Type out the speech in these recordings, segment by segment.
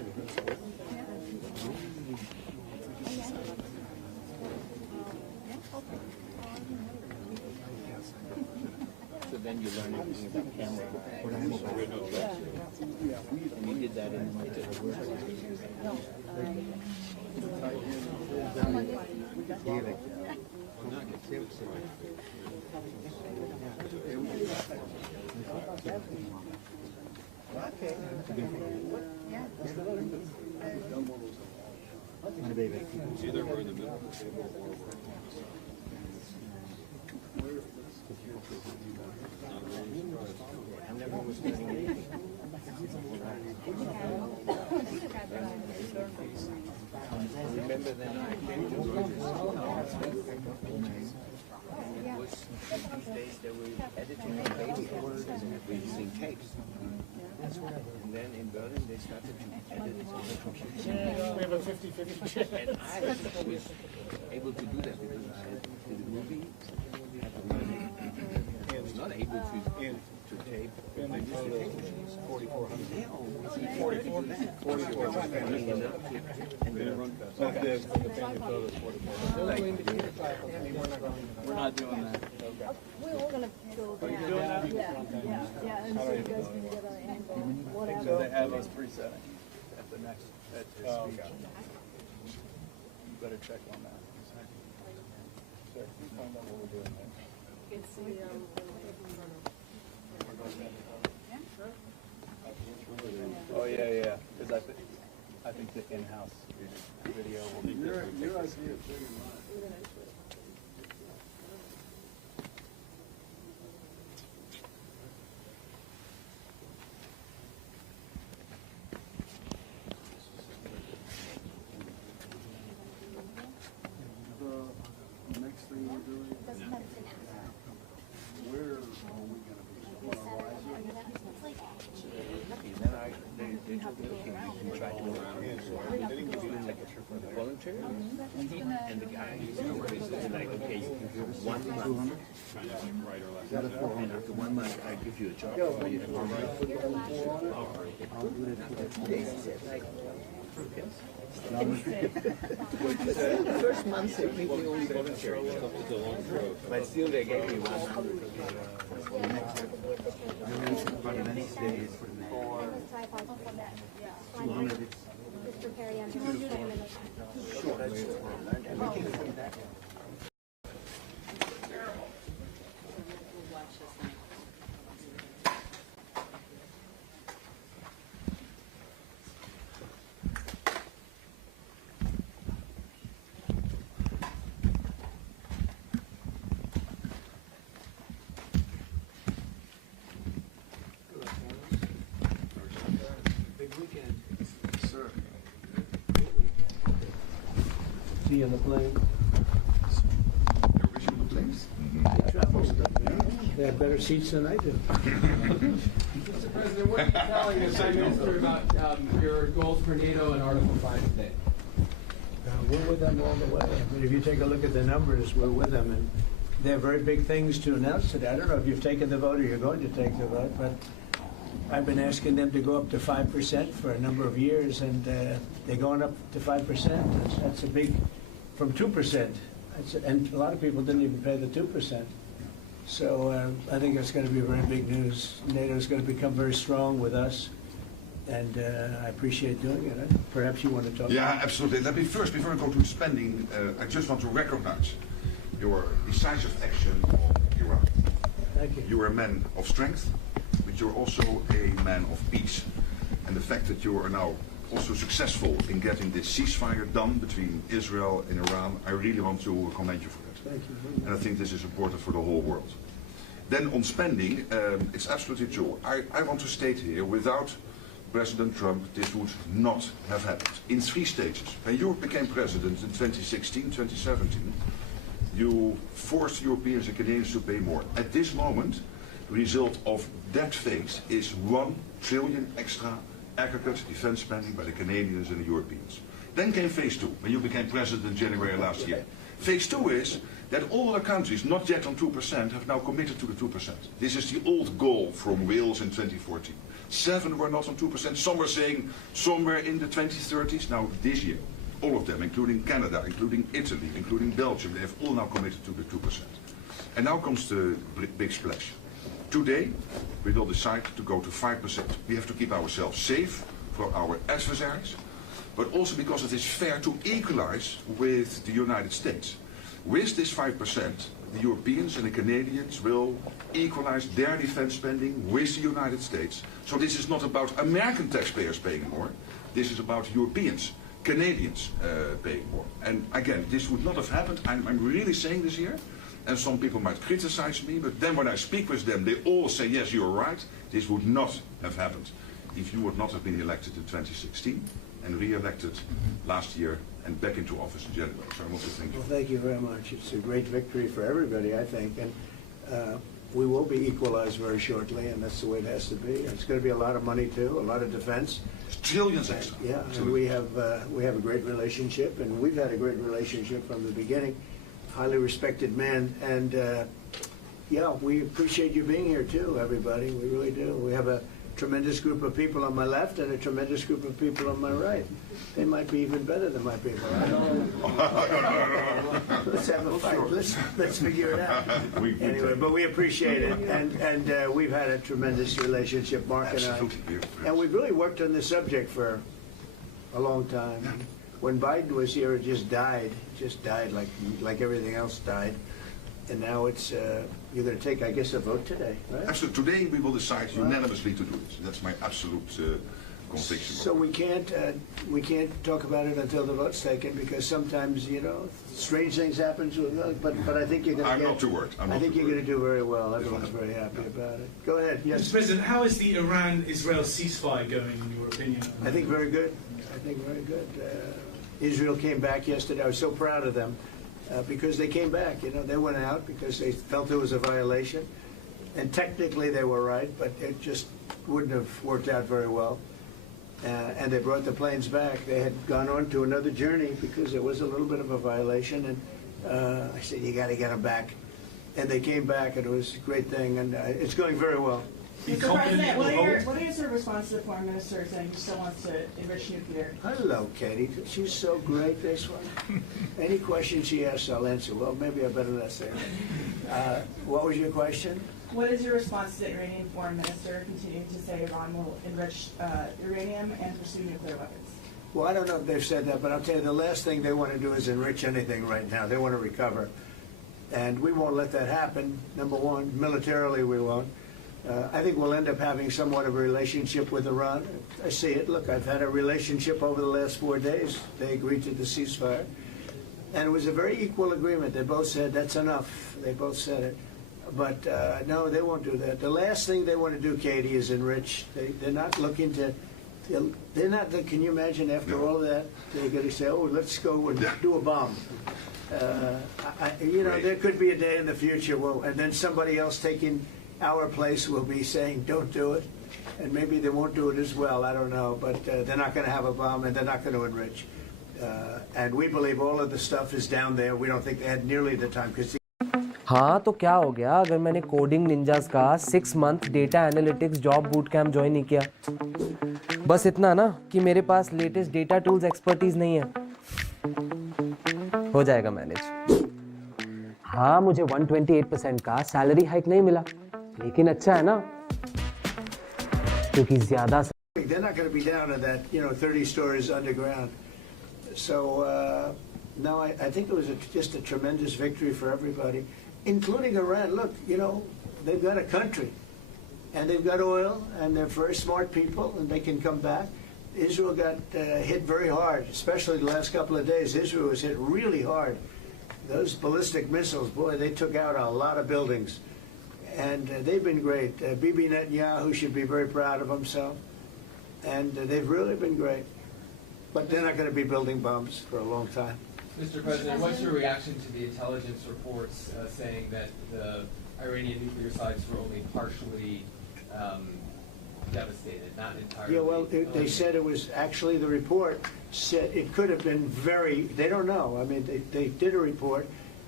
So then you learn everything about camera. And you did that in Either we're in the middle of the table or we're I never was learning anything. Remember then I came to these days they were editing on radio and releasing tapes. And then in Berlin they started to edit it on the computer. We have a 50-50. And I was able to do that because I did a movie. I was not able to tape. I used the tape machines. 4,400. 44. And then run. We're not doing that. We're all going to go down. Yeah, and so you guys can get an angle, whatever. So they have us presetting at the next, at this speech. You better check on that. So if you find out what we're doing there. It's the, Oh, yeah, because I think the in-house video will be good. Your idea is big enough. The next thing we're doing, where are we going to be? Then they told me, okay, you can try to go around doing like a volunteer. And the guy is like, okay, you can do 1 month. And after 1 month, I give you a job. Or you have to run football. They said like, the first month they make me only voluntary. But still they gave me 100. See on the plane. the original place. They have better seats than I do. Mr. President, what are you telling the Prime Minister about your goals for NATO and Article 5 today? We're with them all the way. I mean, if you take a look at the numbers, we're with them. And they have very big things to announce today. I don't know if you've taken the vote or you're going to take the vote, but I've been asking them to go up to 5% for a number of years, and they're going up to 5%. That's a big, from 2%. And a lot of people didn't even pay the 2%. So I think it's going to be very big news. NATO is going to become very strong with us, and I appreciate doing it. Perhaps you want to talk about it? Yeah, absolutely. Let me first, before I go to spending, I just want to recognize your decisive action on Iraq. Thank you. You are a man of strength, but you're also a man of peace. And the fact that you are now also successful in getting this ceasefire done between Israel and Iran, I really want to commend you for that. Thank you. And I think this is important for the whole world. Then on spending, it's absolutely true. I want to state here, without President Trump, this would not have happened. In 3 stages. When you became president in 2016, 2017, you forced Europeans and Canadians to pay more. At this moment, the result of that phase is 1 trillion extra aggregate defense spending by the Canadians and the Europeans. Then came phase 2, when you became president in January last year. Phase 2 is that all other countries not yet on 2% have now committed to the 2%. This is the old goal from Wales in 2014. 7 were not on 2%. Some were saying somewhere in the 2030s. Now this year, all of them, including Canada, including Italy, including Belgium, they have all now committed to the 2%. And now comes the big splash. Today, we will decide to go to 5%. We have to keep ourselves safe for our adversaries, but also because it is fair to equalize with the United States. With this 5%, the Europeans and the Canadians will equalize their defense spending with the United States. So this is not about American taxpayers paying more. This is about Europeans, Canadians paying more. And again, this would not have happened. I'm really saying this here. And some people might criticize me, but then when I speak with them, they all say, yes, you're right. This would not have happened if you would not have been elected in 2016 and re-elected last year and back into office in January. So I want to thank you. Well, thank you very much. It's a great victory for everybody, I think. And we will be equalized very shortly, and that's the way it has to be. It's going to be a lot of money, too, a lot of defense. It's trillions extra. Yeah, and we have a great relationship, and we've had a great relationship from the beginning. Highly respected man, and yeah, we appreciate you being here too, everybody. We really do. We have a tremendous group of people on my left and a tremendous group of people on my right. They might be even better than my people. I don't know. Let's have a fight. Let's figure it out. Anyway, but we appreciate it, and we've had a tremendous relationship, Mark and I. And we've really worked on this subject for a long time. When Biden was here, it just died like everything else died. And now it's, you're going to take, I guess, a vote today, right? Absolutely. Today we will decide unanimously to do this. That's my absolute conviction. So we can't talk about it until the vote's taken, because sometimes, you know, strange things happen. But I think you're going to I'm not too worried. I think you're going to do very well. Everyone's very happy about it. Go ahead. Yes. Mr. President, how is the Iran-Israel ceasefire going, in your opinion? I think very good. I think very good. Israel came back yesterday. I was so proud of them because they came back. You know, they went out because they felt there was a violation. And technically they were right, but it just wouldn't have worked out very well. And they brought the planes back. They had gone on to another journey because there was a little bit of a violation. And I said, you got to get them back. And they came back, and it was a great thing. And it's going very well. Mr. President, what is your response to the Foreign Minister saying he still wants to enrich nuclear? Hello, Katie. She's so great, this one. Any question she asks, I'll answer. Well, maybe I better not say that. What was your question? What is your response to the Iranian Foreign Minister continuing to say Iran will enrich uranium and pursue nuclear weapons? Well, I don't know if they've said that, but I'll tell you, the last thing they want to do is enrich anything right now. They want to recover. And we won't let that happen, number one. Militarily, we won't. I think we'll end up having somewhat of a relationship with Iran. I see it. Look, I've had a relationship over the last 4 days. They agreed to the ceasefire. And it was a very equal agreement. They both said, that's enough. They both said it. But no, they won't do that. The last thing they want to do, Katie, is enrich. They're not looking to, they're not, can you imagine after all of that, they're going to say, oh, let's go and do a bomb. You know, there could be a day in the future, and then somebody else taking our place will be saying, don't do it. And maybe they won't do it as well, I don't know. But they're not going to have a bomb, and they're not going to enrich. And we believe all of the stuff is down there. We don't think they had nearly the time. हाँ तो क्या हो गया अगर मैंने coding ninjas का 6 month data analytics job boot camp join नहीं किया? बस इतना ना कि मेरे पास लेटेस्ट डेटा टूल्स एक्सपर्टीज नहीं है. हो जाएगा मैनेज. हाँ, मुझे 128% का सैलरी हाइक नहीं मिला, लेकिन अच्छा है ना, क्योंकि ज्यादा. They're not going to be down in that, 30 stories underground. So no, I think it was just a tremendous victory for everybody, including Iran. Look, they've got a country, and they've got oil, and they're very smart people, and they can come back. Israel got hit very hard, especially the last couple of days. Israel was hit really hard. Those ballistic missiles, boy, they took out a lot of buildings. And they've been great. Bibi Netanyahu should be very proud of himself. And they've really been great. But they're not going to be building bombs for a long time. Mr. President, what's your reaction to the intelligence reports saying that the Iranian nuclear sites were only partially devastated, not entirely? Yeah, well, they said it was actually, the report said it could have been they don't know. I mean, they did a report,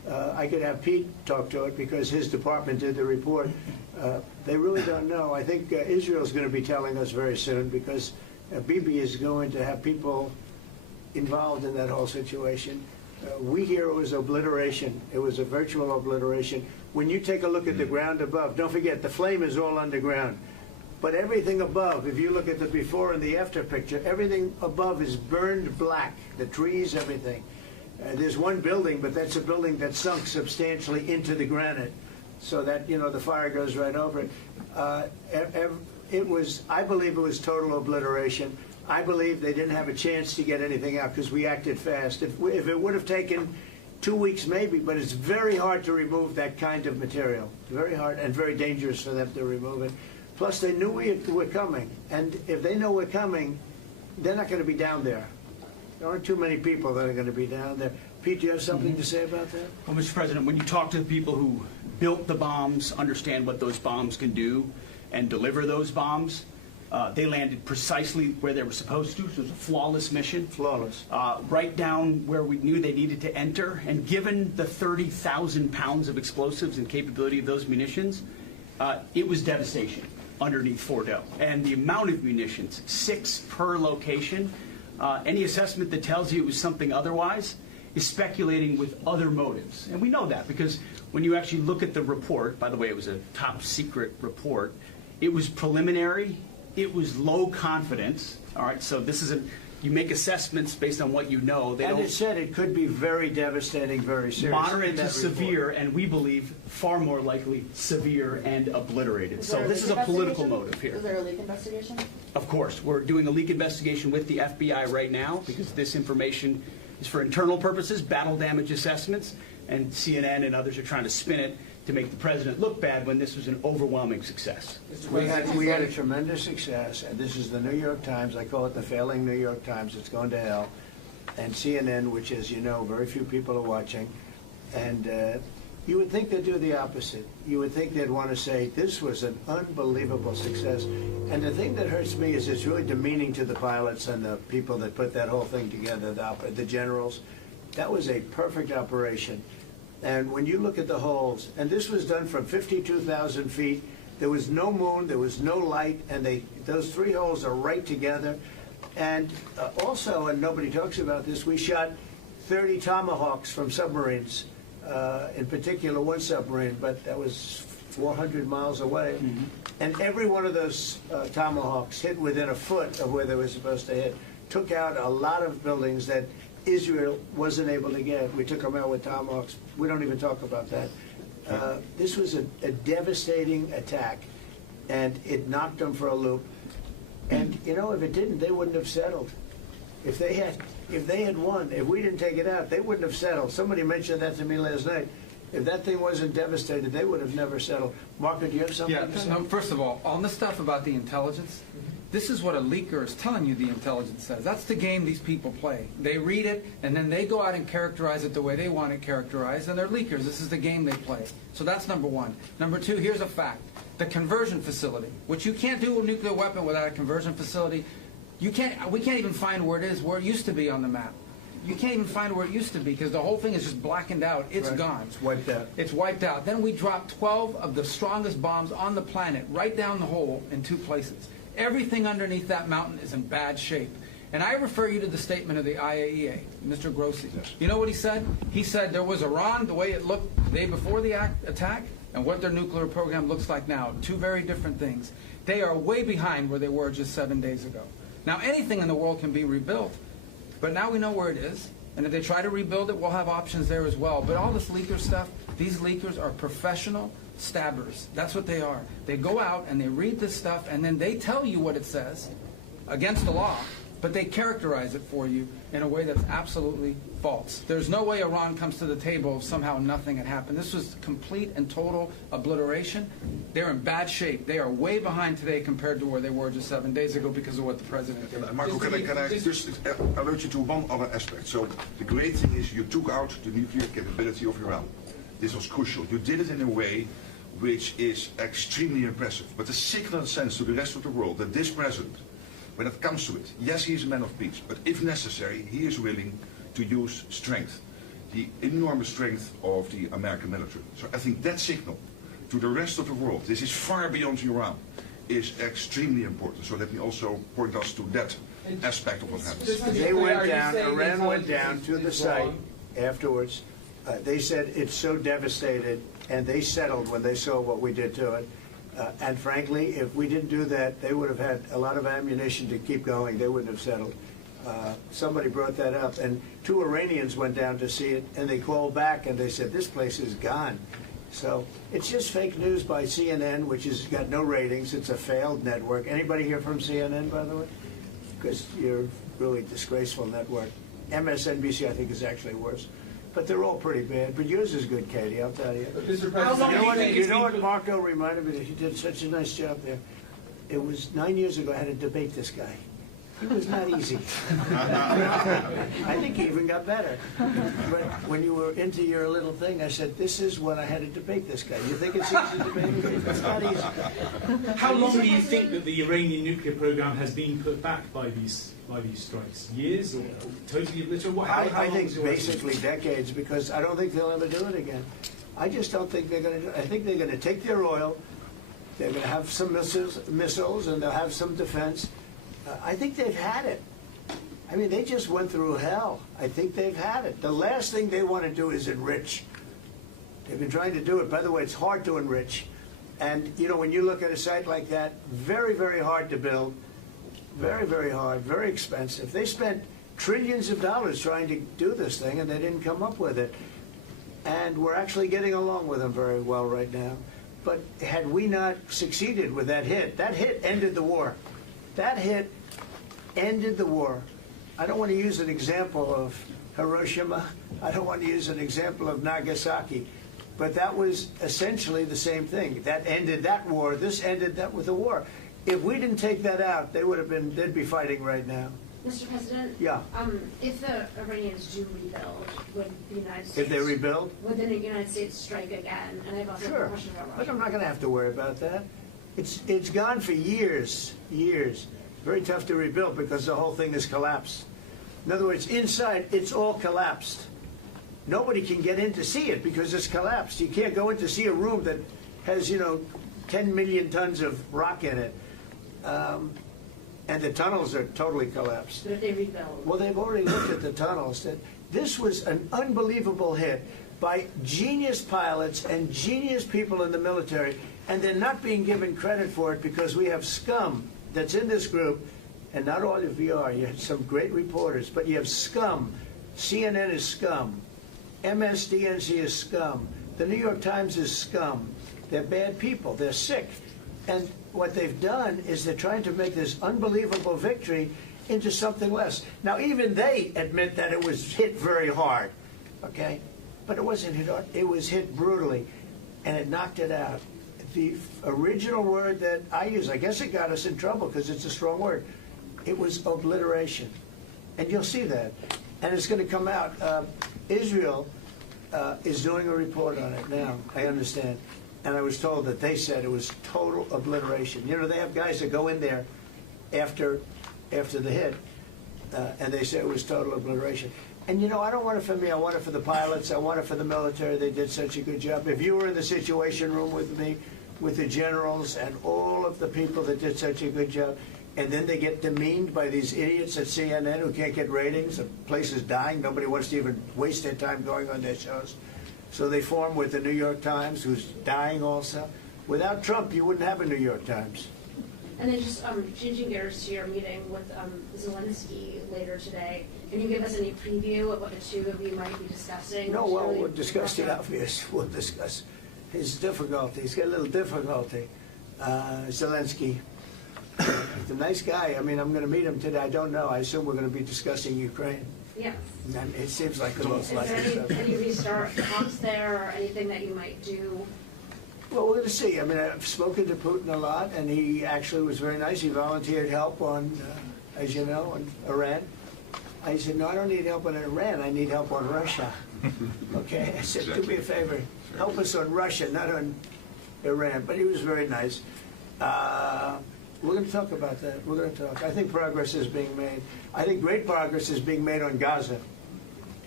I could have Pete talk to it because his department did the report. They really don't know. I think Israel's going to be telling us very soon because Bibi is going to have people involved in that whole situation. We hear it was obliteration. It was a virtual obliteration. When you take a look at the ground above, don't forget the flame is all underground. But everything above, if you look at the before and the after picture, everything above is burned black. The trees, everything. There's one building, but that's a building that sunk substantially into the granite, so that, you know, the fire goes right over it. It was, I believe it was total obliteration. I believe they didn't have a chance to get anything out because we acted fast. If it would have taken 2 weeks maybe, but it's very hard to remove that kind of material. Very hard and very dangerous for them to remove it. Plus, they knew we were coming, and if they know we're coming, they're not going to be down there. There aren't too many people that are going to be down there. Pete, do you have something to say about that? Well, Mr. President, when you talk to the people who built the bombs, understand what those bombs can do, and deliver those bombs, they landed precisely where they were supposed to. So it was a flawless mission. Flawless. Right down where we knew they needed to enter. And given the 30,000 pounds of explosives and capability of those munitions, it was devastation underneath Fordo. And the amount of munitions, 6 per location, any assessment that tells you it was something otherwise is speculating with other motives. And we know that because when you actually look at the report, by the way, it was a top secret report, it was preliminary, it was low confidence, all right, so this is you make assessments based on what you know. And it said it could be very devastating, very serious. Moderate to severe, and we believe far more likely severe and obliterated. So this is a political motive here. Is there a leak investigation? Of course. We're doing a leak investigation with the FBI right now because this information is for internal purposes, battle damage assessments, and CNN and others are trying to spin it to make the president look bad when this was an overwhelming success. We had a tremendous success, and this is the New York Times. I call it the failing New York Times. It's going to hell. And CNN, which, as you know, very few people are watching. And you would think they'd do the opposite. You would think they'd want to say, this was an unbelievable success. And the thing that hurts me is it's really demeaning to the pilots and the people that put that whole thing together, the generals. That was a perfect operation. And when you look at the holes, and this was done from 52,000 feet, there was no moon, there was no light, and those 3 holes are right together. And also, and nobody talks about this, we shot 30 Tomahawks from submarines, in particular one submarine, but that was 400 miles away. Mm-hmm. And every one of those Tomahawks hit within a foot of where they were supposed to hit. Took out a lot of buildings that Israel wasn't able to get. We took them out with Tomahawks. We don't even talk about that. This was a devastating attack, and it knocked them for a loop. And you know, if it didn't, they wouldn't have settled. If they had won, if we didn't take it out, they wouldn't have settled. Somebody mentioned that to me last night. If that thing wasn't devastated, they would have never settled. Marco, do you have something to say? Yeah. First of all, on the stuff about the intelligence. This is what a leaker is telling you the intelligence says. That's the game these people play. They read it, and then they go out and characterize it the way they want it characterized, and they're leakers. This is the game they play. So that's number one. Number two, here's a fact. The conversion facility, which you can't do a nuclear weapon without a conversion facility. We can't even find where it is, where it used to be on the map. You can't even find where it used to be because the whole thing is just blackened out. It's gone. It's wiped out. It's wiped out. Then we dropped 12 of the strongest bombs on the planet right down the hole in 2 places. Everything underneath that mountain is in bad shape. And I refer you to the statement of the IAEA, Mr. Grossi. Yes. You know what he said? He said there was Iran, the way it looked the day before the attack, and what their nuclear program looks like now. 2 very different things. They are way behind where they were just 7 days ago. Now, anything in the world can be rebuilt, but now we know where it is. And if they try to rebuild it, we'll have options there as well. But all this leaker stuff, these leakers are professional stabbers. That's what they are. They go out and they read this stuff, and then they tell you what it says against the law, but they characterize it for you in a way that's absolutely false. There's no way Iran comes to the table if somehow nothing had happened. This was complete and total obliteration. They're in bad shape. They are way behind today compared to where they were just 7 days ago because of what the president did. Marco, can I just alert you to one other aspect? So the great thing is you took out the nuclear capability of Iran. This was crucial. You did it in a way which is extremely impressive. But the signal sends to the rest of the world that this president, when it comes to it, yes, he's a man of peace, but if necessary, he is willing to use strength. the enormous strength of the American military. So I think that signal to the rest of the world, this is far beyond Iran, is extremely important. So let me also point us to that aspect of what happens. They went down, Iran went down to the site afterwards. They said it's so devastated, and they settled when they saw what we did to it. And frankly, if we didn't do that, they would have had a lot of ammunition to keep going. They wouldn't have settled. Somebody brought that up, and 2 Iranians went down to see it, and they called back and they said, this place is gone. So it's just fake news by CNN, which has got no ratings. It's a failed network. Anybody here from CNN, by the way? Because you're a really disgraceful network. MSNBC, I think, is actually worse. But they're all pretty bad. But yours is good, Katie, I'll tell you. Mr. President, You know what Marco reminded me that he did such a nice job there? It was 9 years ago I had to debate this guy. He was not easy. I think he even got better. But when you were into your little thing, I said, this is when I had to debate this guy. You think it's easy to debate him? It's not easy. How long do you think that the Iranian nuclear program has been put back by these strikes? Years or totally obliterated? I think basically decades, because I don't think they'll ever do it again. I just don't think they're going to do it. I think they're going to take their oil, they're going to have some missiles, and they'll have some defense. I think they've had it. I mean, they just went through hell. I think they've had it. The last thing they want to do is enrich. They've been trying to do it. By the way, it's hard to enrich. And, you know, when you look at a site like that, very, very hard to build. Very, very hard, very expensive. They spent trillions of dollars trying to do this thing, and they didn't come up with it. And we're actually getting along with them very well right now. But had we not succeeded with that hit ended the war. That hit ended the war. I don't want to use an example of Hiroshima. I don't want to use an example of Nagasaki. But that was essentially the same thing. That ended that war. This ended that with the war. If we didn't take that out, they'd be fighting right now. Mr. President? Yeah. If the Iranians do rebuild, would the United States... If they rebuild? Would the United States strike again? And I have also a question about Russia. Look, I'm not going to have to worry about that. It's gone for years. Very tough to rebuild because the whole thing has collapsed. In other words, inside, it's all collapsed. Nobody can get in to see it because it's collapsed. You can't go in to see a room that has, 10 million tons of rock in it. And the tunnels are totally collapsed. But if they rebuild? Well, they've already looked at the tunnels. This was an unbelievable hit by genius pilots and genius people in the military, and they're not being given credit for it because we have scum that's in this group, and not all of you are. You have some great reporters, but you have scum. CNN is scum. MSDNC is scum. The New York Times is scum. They're bad people. They're sick. And what they've done is they're trying to make this unbelievable victory into something less. Now, even they admit that it was hit very hard, okay? But it wasn't hit hard. It was hit brutally, and it knocked it out. The original word that I use, I guess it got us in trouble because it's a strong word. It was obliteration. And you'll see that. And it's going to come out. Israel is doing a report on it now, I understand. And I was told that they said it was total obliteration. You know, they have guys that go in there after the hit, and they say it was total obliteration. And, I don't want it for me. I want it for the pilots. I want it for the military. They did such a good job. If you were in the Situation Room with me, with the generals and all of the people that did such a good job, and then they get demeaned by these idiots at CNN who can't get ratings, the place is dying, nobody wants to even waste their time going on their shows. So they form with the New York Times, who's dying also. Without Trump, you wouldn't have a New York Times. And then just changing gears to your meeting with Zelensky later today, can you give us any preview of what the two of you might be discussing? No, well, we'll discuss the obvious. We'll discuss his difficulty. He's got a little difficulty. Zelensky, he's a nice guy. I mean, I'm going to meet him today. I don't know. I assume we're going to be discussing Ukraine. Yeah. And it seems like the most likely stuff. Is there any restart talks there or anything that you might do? Well, we're going to see. I mean, I've spoken to Putin a lot, and he actually was very nice. He volunteered help on, as you know, on Iran. I said, no, I don't need help on Iran. I need help on Russia. Okay? I said, do me a favor. Help us on Russia, not on Iran. But he was very nice. We're going to talk about that. We're going to talk. I think progress is being made. I think great progress is being made on Gaza.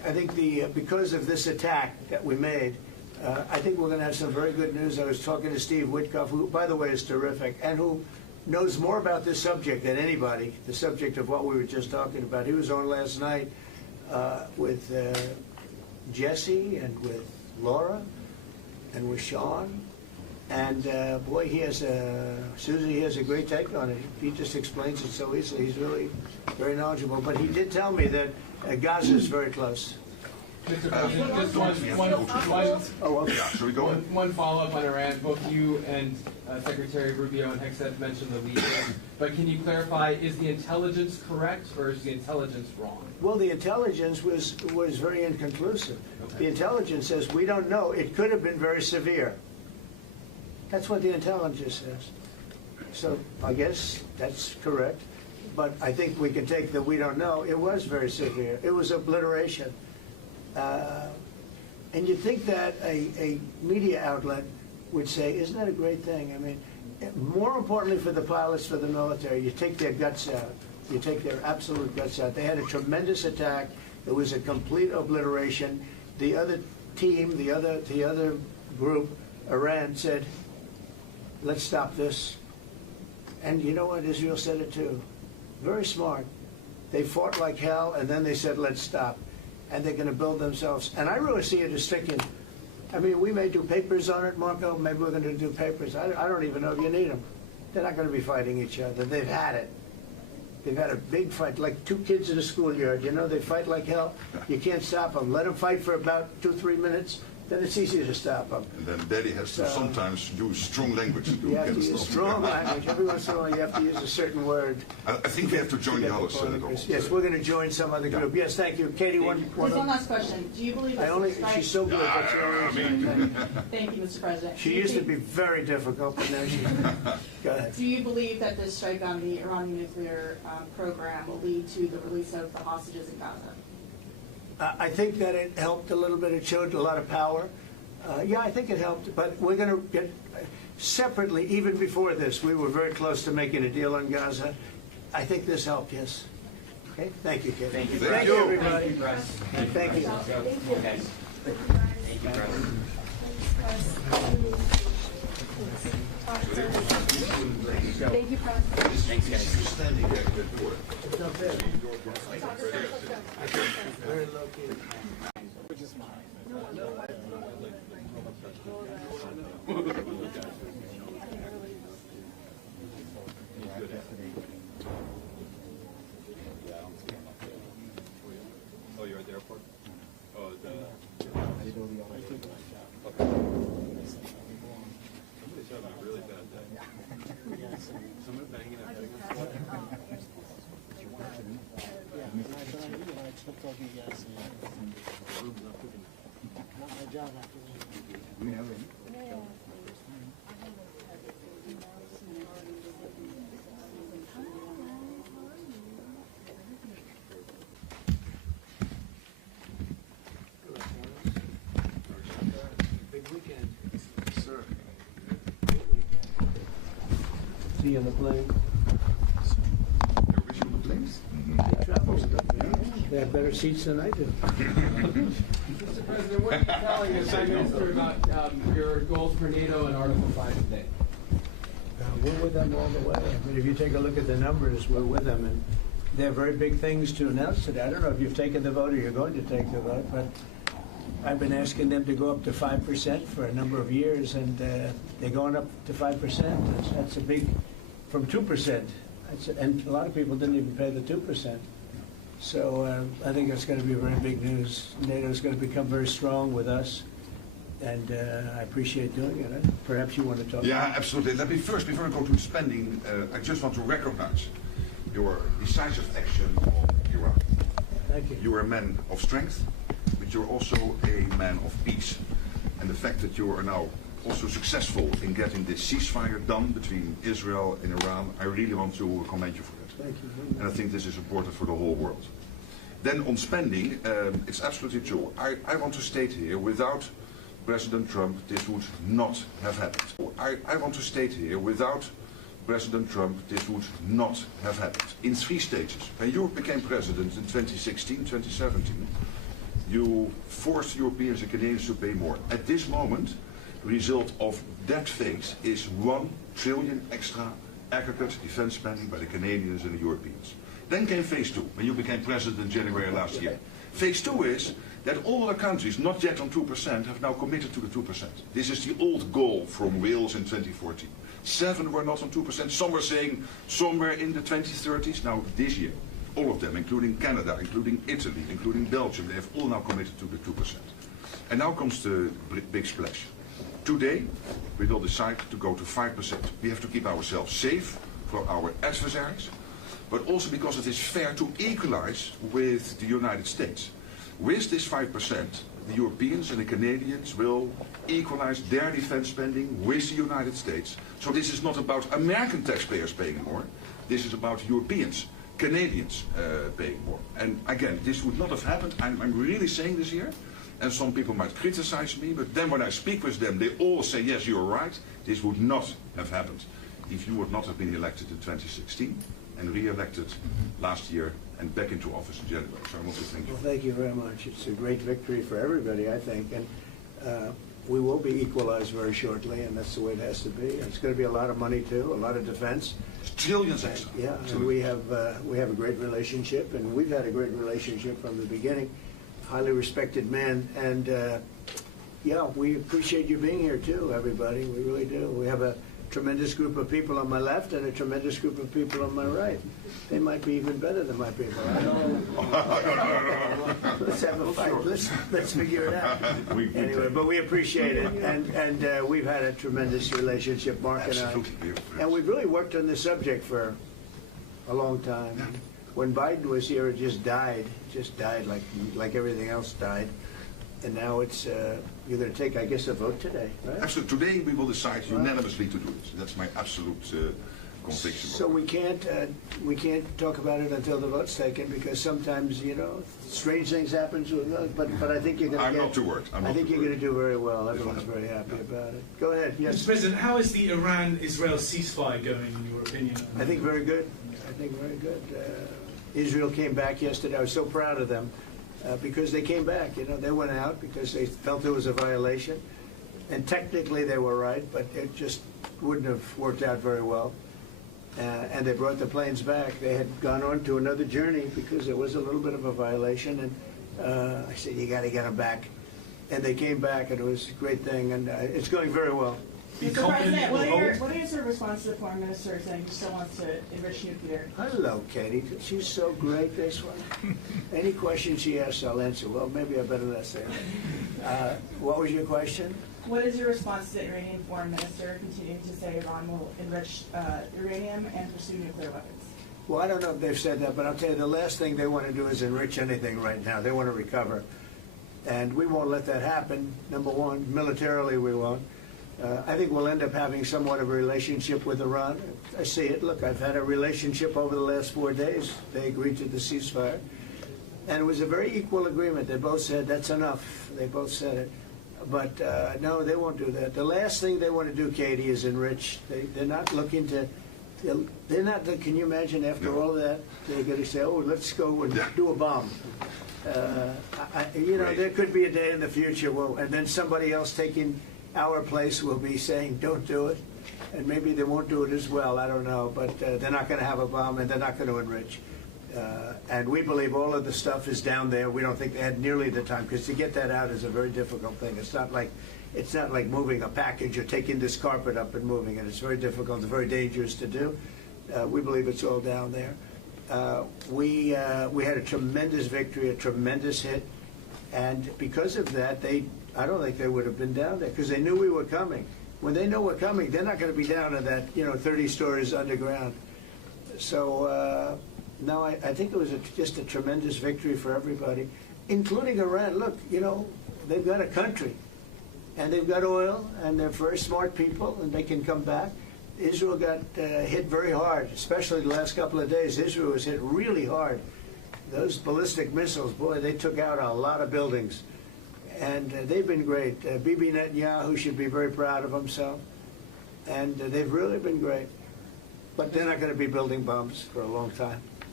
I think because of this attack that we made, I think we're going to have some very good news. I was talking to Steve Witkoff, who, by the way, is terrific, and who knows more about this subject than anybody, the subject of what we were just talking about. He was on last night with Jesse and with Laura and with Sean. And boy, Susie, he has a great take on it. He just explains it so easily. He's really very knowledgeable. But he did tell me that Gaza is very close. Mr. President, just one follow-up on Iran. Both you and Secretary Rubio and Hegseth mentioned the lead. But can you clarify, is the intelligence correct or is the intelligence wrong? Well, the intelligence was very inconclusive. Okay. The intelligence says we don't know. It could have been very severe. That's what the intelligence says. So I guess that's correct. But I think we can take the we don't know. It was very severe. It was obliteration. And you'd think that a media outlet would say, isn't that a great thing? I mean, more importantly for the pilots, for the military, you take their guts out. You take their absolute guts out. They had a tremendous attack. It was a complete obliteration. The other team, the other group, Iran, said, let's stop this. And you know what? Israel said it too. Very smart. They fought like hell, and then they said, let's stop. And they're going to build themselves. And I really see it as sticking. I mean, we may do papers on it, Marco. Maybe we're going to do papers. I don't even know if you need them. They're not going to be fighting each other. They've had it. They've had a big fight, like two kids in a schoolyard. You know, they fight like hell. You can't stop them. Let them fight for about 2-3 minutes. Then it's easy to stop them. And then Daddy has to sometimes use strong language. You have to use strong language. Every once in a while you have to use a certain word. I think we have to join the others. Yes, we're going to join some other group. Yes, thank you. Katie, one last question. Do you believe she's so good. That's the only thing. Thank you, Mr. President. She used to be very difficult, but now she's... Go ahead. Do you believe that this strike on the Iranian nuclear program will lead to the release of the hostages in Gaza? I think that it helped a little bit. It showed a lot of power. Yeah, I think it helped. But we're going to get separately, even before this, we were very close to making a deal on Gaza. I think this helped, yes. Okay, thank you, Kate. Thank you. Thank you, everybody. Thank you. Thank you. Thank you, President. Thank you, President. Thanks, guys. Standing there, good work. It's not bad. Very low key. Oh, you're at the airport? Oh, somebody's having a really bad day. Someone banging out heading Big weekend. Sir. See you on the plane. You're with you on the planes? They travel. They have better seats than I do. Mr. President, what are you telling the Prime Minister about your goals for NATO and Article 5 today? We're with them all the way. I mean, if you take a look at the numbers, we're with them. And they have very big things to announce today. I don't know if you've taken the vote or you're going to take the vote, but I've been asking them to go up to 5% for a number of years, and they're going up to 5%. That's a big, from 2%. And a lot of people didn't even pay the 2%. So I think that's going to be very big news. NATO is going to become very strong with us, and I appreciate doing it. Perhaps you want to talk about it? Yeah, absolutely. Let me first, before I go to spending, I just want to recognize your decisive action on Iraq. Thank you. You are a man of strength, but you're also a man of peace. And the fact that you are now also successful in getting this ceasefire done between Israel and Iran, I really want to commend you for that. Thank you. And I think this is important for the whole world. Then on spending, it's absolutely true. I want to state here, without President Trump, this would not have happened. I want to state here, without President Trump, this would not have happened. In 3 stages. When you became president in 2016, 2017, you force Europeans and Canadians to pay more. At this moment, the result of that phase is 1 trillion extra aggregate defense spending by the Canadians and the Europeans. Then came phase 2, when you became president in January last year. Phase 2 is that all other countries not yet on 2% have now committed to the 2%. This is the old goal from Wales in 2014. 7 were not on 2%. Some were saying somewhere in the 2030s. Now this year, all of them, including Canada, including Italy, including Belgium, they have all now committed to the 2%. And now comes the big splash. Today, we will decide to go to 5%. We have to keep ourselves safe for our adversaries, but also because it is fair to equalize with the United States. With this 5%, the Europeans and the Canadians will equalize their defense spending with the United States. So this is not about American taxpayers paying more. This is about Europeans, Canadians paying more. And again, this would not have happened. I'm really saying this here. And some people might criticize me, but then when I speak with them, they all say, yes, you're right. This would not have happened if you would not have been elected in 2016 and re-elected last year and back into office in January. So I want to thank you. Well, thank you very much. It's a great victory for everybody, I think. And we will be equalized very shortly, and that's the way it has to be. It's going to be a lot of money, too, a lot of defense. Trillions extra. Yeah, and we have a great relationship, and we've had a great relationship from the beginning. Highly respected man, and yeah, we appreciate you being here too, everybody. We really do. We have a tremendous group of people on my left and a tremendous group of people on my right. They might be even better than my people. I don't know. Let's have a fight. Let's figure it out. Anyway, but we appreciate it, and we've had a tremendous relationship, Mark and I, and we've really worked on this subject for a long time. When Biden was here, it just died like everything else died. And now it's, you're going to take, I guess, a vote today, right? Absolutely. Today we will decide unanimously to do this. That's my absolute conviction. So we can't talk about it until the vote's taken, because sometimes, you know, strange things happen to us. But I think you're going to I'm not too worried. I think you're going to do very well. Everyone's very happy about it. Go ahead. Yes. Mr. President, how is the Iran-Israel ceasefire going, in your opinion? I think very good. I think very good. Israel came back yesterday. I was so proud of them because they came back. You know, they went out because they felt there was a violation, and technically they were right, but it just wouldn't have worked out very well. And they brought the planes back. They had gone on to another journey because there was a little bit of a violation, and I said, you got to get them back. And they came back, and it was a great thing, and it's going very well. Mr. President, what is your response to the Foreign Minister saying he still wants to enrich nuclear? Hello, Katie. She's so great, this one. Any question she asks, I'll answer. Well, maybe I better not say that. What was your question? What is your response to the Iranian Foreign Minister continuing to say Iran will enrich uranium and pursue nuclear weapons? Well, I don't know if they've said that, but I'll tell you, the last thing they want to do is enrich anything right now. They want to recover. And we won't let that happen, number one. Militarily, we won't. I think we'll end up having somewhat of a relationship with Iran. I see it. Look, I've had a relationship over the last 4 days. They agreed to the ceasefire. And it was a very equal agreement. They both said, that's enough. They both said it. But no, they won't do that. The last thing they want to do, Katie, is enrich. They're not looking to, they're not, can you imagine after all of that, they're going to say, oh, let's go and do a bomb. You know, there could be a day in the future, and then somebody else taking our place will be saying, don't do it. And maybe they won't do it as well, I don't know. But they're not going to have a bomb, and they're not going to enrich. And we believe all of the stuff is down there. We don't think they had nearly the time, because to get that out is a very difficult thing. It's not like moving a package or taking this carpet up and moving it. It's very difficult. It's very dangerous to do. We believe it's all down there. We had a tremendous victory, a tremendous hit, and because of that, I don't think they would have been down there, because they knew we were coming. When they know we're coming, they're not going to be down in that, 30 stories underground. So, no, I think it was just a tremendous victory for everybody, including Iran. Look, they've got a country, and they've got oil, and they're very smart people, and they can come back. Israel got hit very hard, especially the last couple of days. Israel was hit really hard. Those ballistic missiles, boy, they took out a lot of buildings. And they've been great. Bibi Netanyahu should be very proud of himself. And they've really been great. But they're not going to be building bombs for a long time.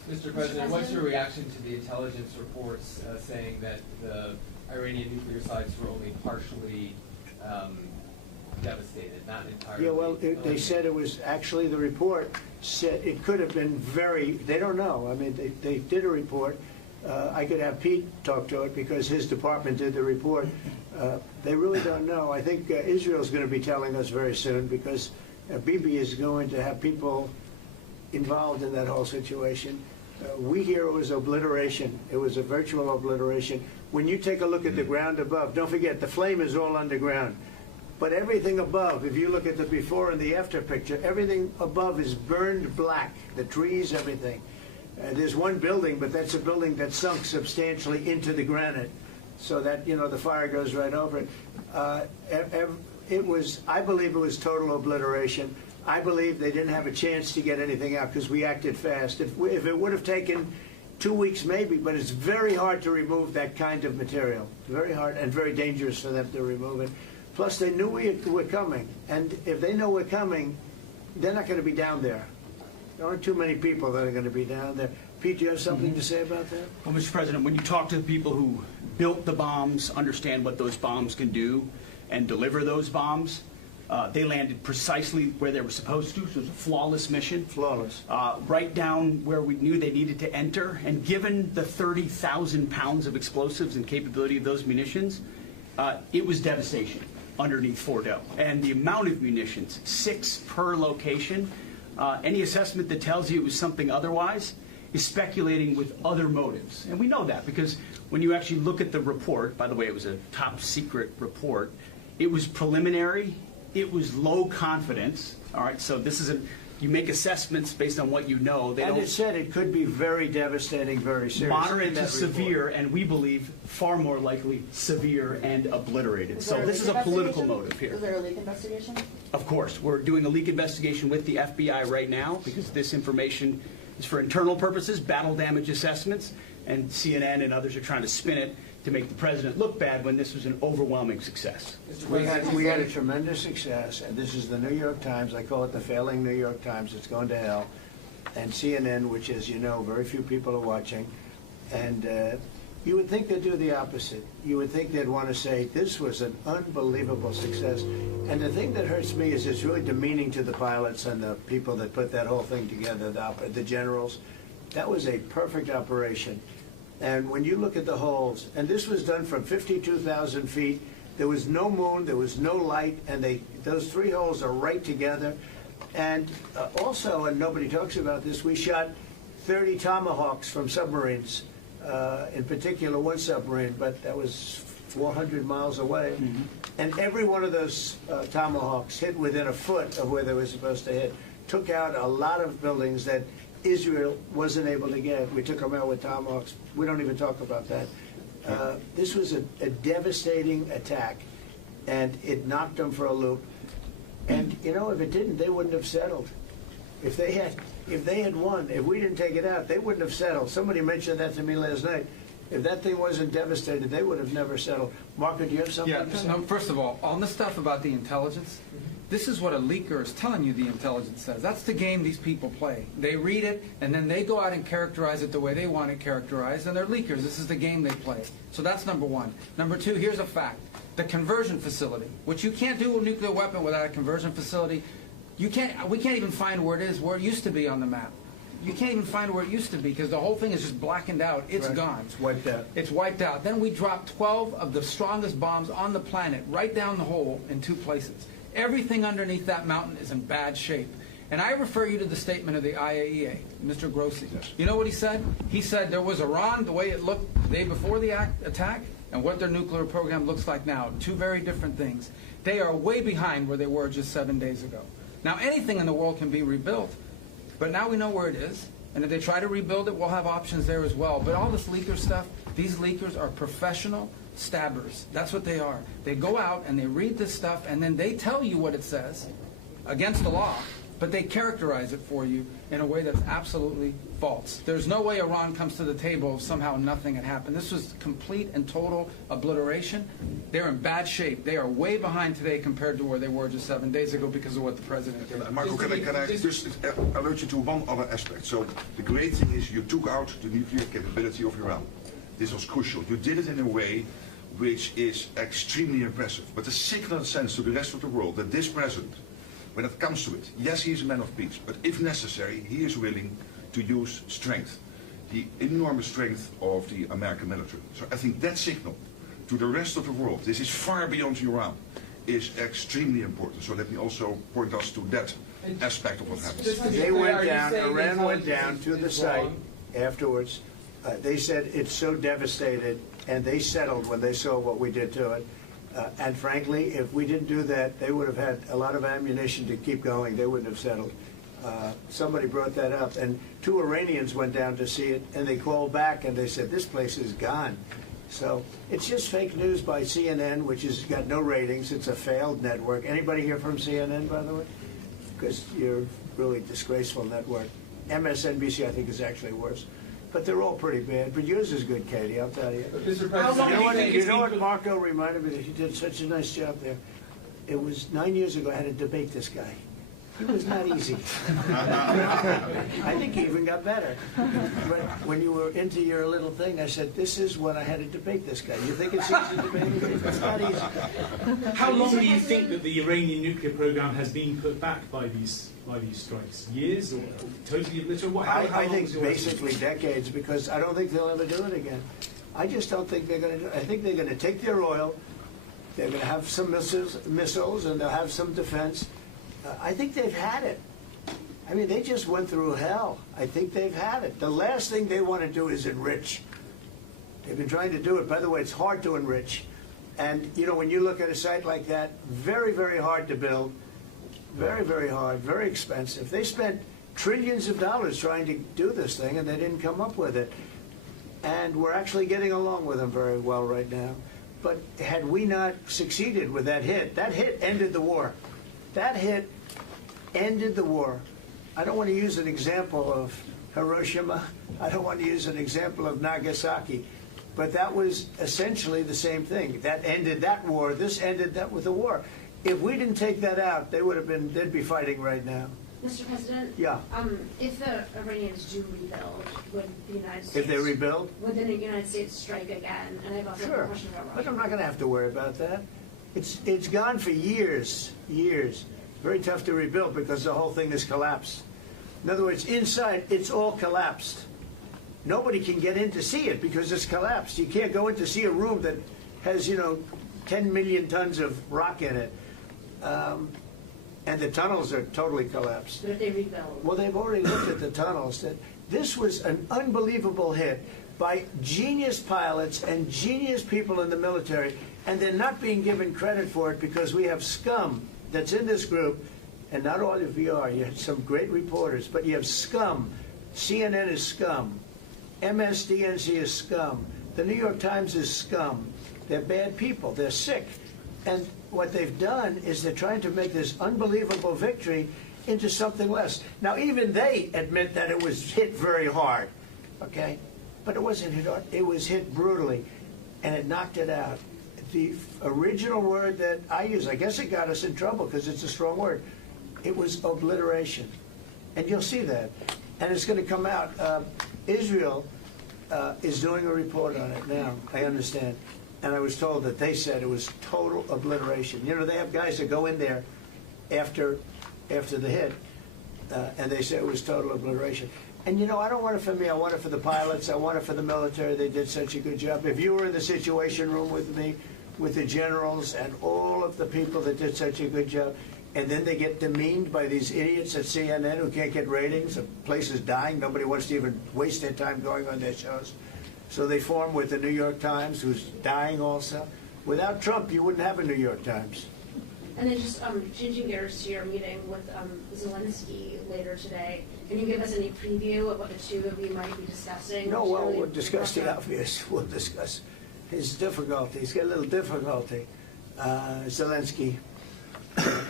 Mr. President, what's your reaction to the intelligence reports saying that the Iranian nuclear sites were only partially devastated, not entirely? Yeah, well, they said it was, actually the report said it could have been they don't know. I mean, they did a report. I could have Pete talk to it because his department did the report. They really don't know. I think Israel's going to be telling us very soon because Bibi is going to have people involved in that whole situation. We hear it was obliteration. It was a virtual obliteration. When you take a look at the ground above, don't forget, the flame is all underground. But everything above, if you look at the before and the after picture, everything above is burned black. The trees, everything. There's one building, but that's a building that sunk substantially into the granite, so that, you know, the fire goes right over it. It was, I believe it was total obliteration. I believe they didn't have a chance to get anything out because we acted fast. If it would have taken 2 weeks, maybe, but it's very hard to remove that kind of material. Very hard and very dangerous for them to remove it. Plus, they knew we were coming, and if they know we're coming, they're not going to be down there. There aren't too many people that are going to be down there. Pete, do you have something to say about that? Well, Mr. President, when you talk to the people who built the bombs, understand what those bombs can do, and deliver those bombs, they landed precisely where they were supposed to, so it was a flawless mission. Flawless. Right down where we knew they needed to enter, and given the 30,000 pounds of explosives and capability of those munitions, it was devastation underneath Fordo. And the amount of munitions, 6 per location, any assessment that tells you it was something otherwise is speculating with other motives. And we know that because when you actually look at the report, by the way, it was a top secret report, it was preliminary, it was low confidence, all right, so this is you make assessments based on what you know. And it said it could be very devastating, very serious. Moderate to severe, and we believe far more likely severe and obliterated. So this is a political motive here. Is there a leak investigation? Of course. We're doing a leak investigation with the FBI right now because this information is for internal purposes, battle damage assessments, and CNN and others are trying to spin it to make the president look bad when this was an overwhelming success. We had a tremendous success, and this is the New York Times. I call it the failing New York Times. It's going to hell. And CNN, which, as you know, very few people are watching. And you would think they'd do the opposite. You would think they'd want to say, this was an unbelievable success. And the thing that hurts me is it's really demeaning to the pilots and the people that put that whole thing together, the generals. That was a perfect operation. And when you look at the holes, and this was done from 52,000 feet, there was no moon, there was no light, and those 3 holes are right together. And also, and nobody talks about this, we shot 30 Tomahawks from submarines, in particular one submarine, but that was 400 miles away. And every one of those Tomahawks hit within a foot of where they were supposed to hit. Took out a lot of buildings that Israel wasn't able to get. We took them out with Tomahawks. We don't even talk about that. This was a devastating attack, and it knocked them for a loop. And you know, if it didn't, they wouldn't have settled. If they had won, if we didn't take it out, they wouldn't have settled. Somebody mentioned that to me last night. If that thing wasn't devastated, they would have never settled. Marco, do you have something to say? No, first of all, on the stuff about the intelligence, this is what a leaker is telling you the intelligence says. That's the game these people play. They read it, and then they go out and characterize it the way they want it characterized, and they're leakers. This is the game they play. So that's number one. Number two, here's a fact. The conversion facility, which you can't do a nuclear weapon without a conversion facility. We can't even find where it is, where it used to be on the map. You can't even find where it used to be because the whole thing is just blackened out. It's gone. It's wiped out. It's wiped out. Then we dropped 12 of the strongest bombs on the planet right down the hole in 2 places. Everything underneath that mountain is in bad shape. And I refer you to the statement of the IAEA, Mr. Grossi. You know what he said? He said there was Iran, the way it looked the day before the attack, and what their nuclear program looks like now. 2 very different things. They are way behind where they were just 7 days ago. Now, anything in the world can be rebuilt, but now we know where it is. And if they try to rebuild it, we'll have options there as well. But all this leaker stuff, these leakers are professional stabbers. That's what they are. They go out and they read this stuff, and then they tell you what it says against the law, but they characterize it for you in a way that's absolutely false. There's no way Iran comes to the table if somehow nothing had happened. This was complete and total obliteration. They're in bad shape. They are way behind today compared to where they were just 7 days ago because of what the president did. Marco, can I just alert you to one other aspect? So the great thing is you took out the nuclear capability of Iran. This was crucial. You did it in a way which is extremely impressive. But the signal sends to the rest of the world that this president, when it comes to it, yes, he is a man of peace, but if necessary, he is willing to use strength, the enormous strength of the American military. So I think that signal to the rest of the world, this is far beyond Iran, is extremely important. So let me also point us to that aspect of what happens. They went down, Iran went down to the site afterwards. They said it's so devastated, and they settled when they saw what we did to it. And frankly, if we didn't do that, they would have had a lot of ammunition to keep going. They wouldn't have settled. Somebody brought that up, and 2 Iranians went down to see it, and they called back and they said, this place is gone. So it's just fake news by CNN, which has got no ratings. It's a failed network. Anybody here from CNN, by the way? Because you're a really disgraceful network. MSNBC, I think, is actually worse. But they're all pretty bad. But yours is good, Katie, I'll tell you. You know what Marco reminded me that he did such a nice job there? It was 9 years ago I had to debate this guy. It was not easy. I think he even got better. But when you were into your little thing, I said, this is when I had to debate this guy. You think it's easy to debate him? It's not easy. How long do you think that the Iranian nuclear program has been put back by these strikes? Years or totally obliterated? I think basically decades, because I don't think they'll ever do it again. I just don't think they're going to do it. I think they're going to take their oil, they're going to have some missiles, and they'll have some defense. I think they've had it. I mean, they just went through hell. I think they've had it. The last thing they want to do is enrich. They've been trying to do it. By the way, it's hard to enrich. And, you know, when you look at a site like that, very, very hard to build. Very, very hard, very expensive. They spent trillions of dollars trying to do this thing, and they didn't come up with it. And we're actually getting along with them very well right now. But had we not succeeded with that hit ended the war. That hit ended the war. I don't want to use an example of Hiroshima. I don't want to use an example of Nagasaki. But that was essentially the same thing. That ended that war. This ended that with the war. If we didn't take that out, they'd be fighting right now. Mr. President? Yeah. If the Iranians do rebuild, would the United States... If they rebuild? Would the United States strike again? And I have also a question about Russia. But I'm not going to have to worry about that. It's gone for years. Very tough to rebuild because the whole thing has collapsed. In other words, inside, it's all collapsed. Nobody can get in to see it because it's collapsed. You can't go in to see a room that has, 10 million tons of rock in it. And the tunnels are totally collapsed. But if they rebuild? Well, they've already looked at the tunnels. This was an unbelievable hit by genius pilots and genius people in the military, and they're not being given credit for it because we have scum that's in this group, and not all of you are. You have some great reporters, but you have scum. CNN is scum. MSDNC is scum. The New York Times is scum. They're bad people. They're sick. And what they've done is they're trying to make this unbelievable victory into something less. Now, even they admit that it was hit very hard, okay? But it wasn't hit hard. It was hit brutally, and it knocked it out. The original word that I use, I guess it got us in trouble because it's a strong word. It was obliteration. And you'll see that. And it's going to come out. Israel is doing a report on it now, I understand. And I was told that they said it was total obliteration. They have guys that go in there after the hit, and they say it was total obliteration. And, I don't want it for me. I want it for the pilots. I want it for the military. They did such a good job. If you were in the Situation Room with me, with the generals and all of the people that did such a good job, and then they get demeaned by these idiots at CNN who can't get ratings, the place is dying, nobody wants to even waste their time going on their shows. So they form with the New York Times, who's dying also. Without Trump, you wouldn't have a New York Times. And then just changing gears to your meeting with Zelensky later today, can you give us any preview of what the two of you might be discussing? No, well, we'll discuss the obvious. We'll discuss his difficulty. He's got a little difficulty, Zelensky.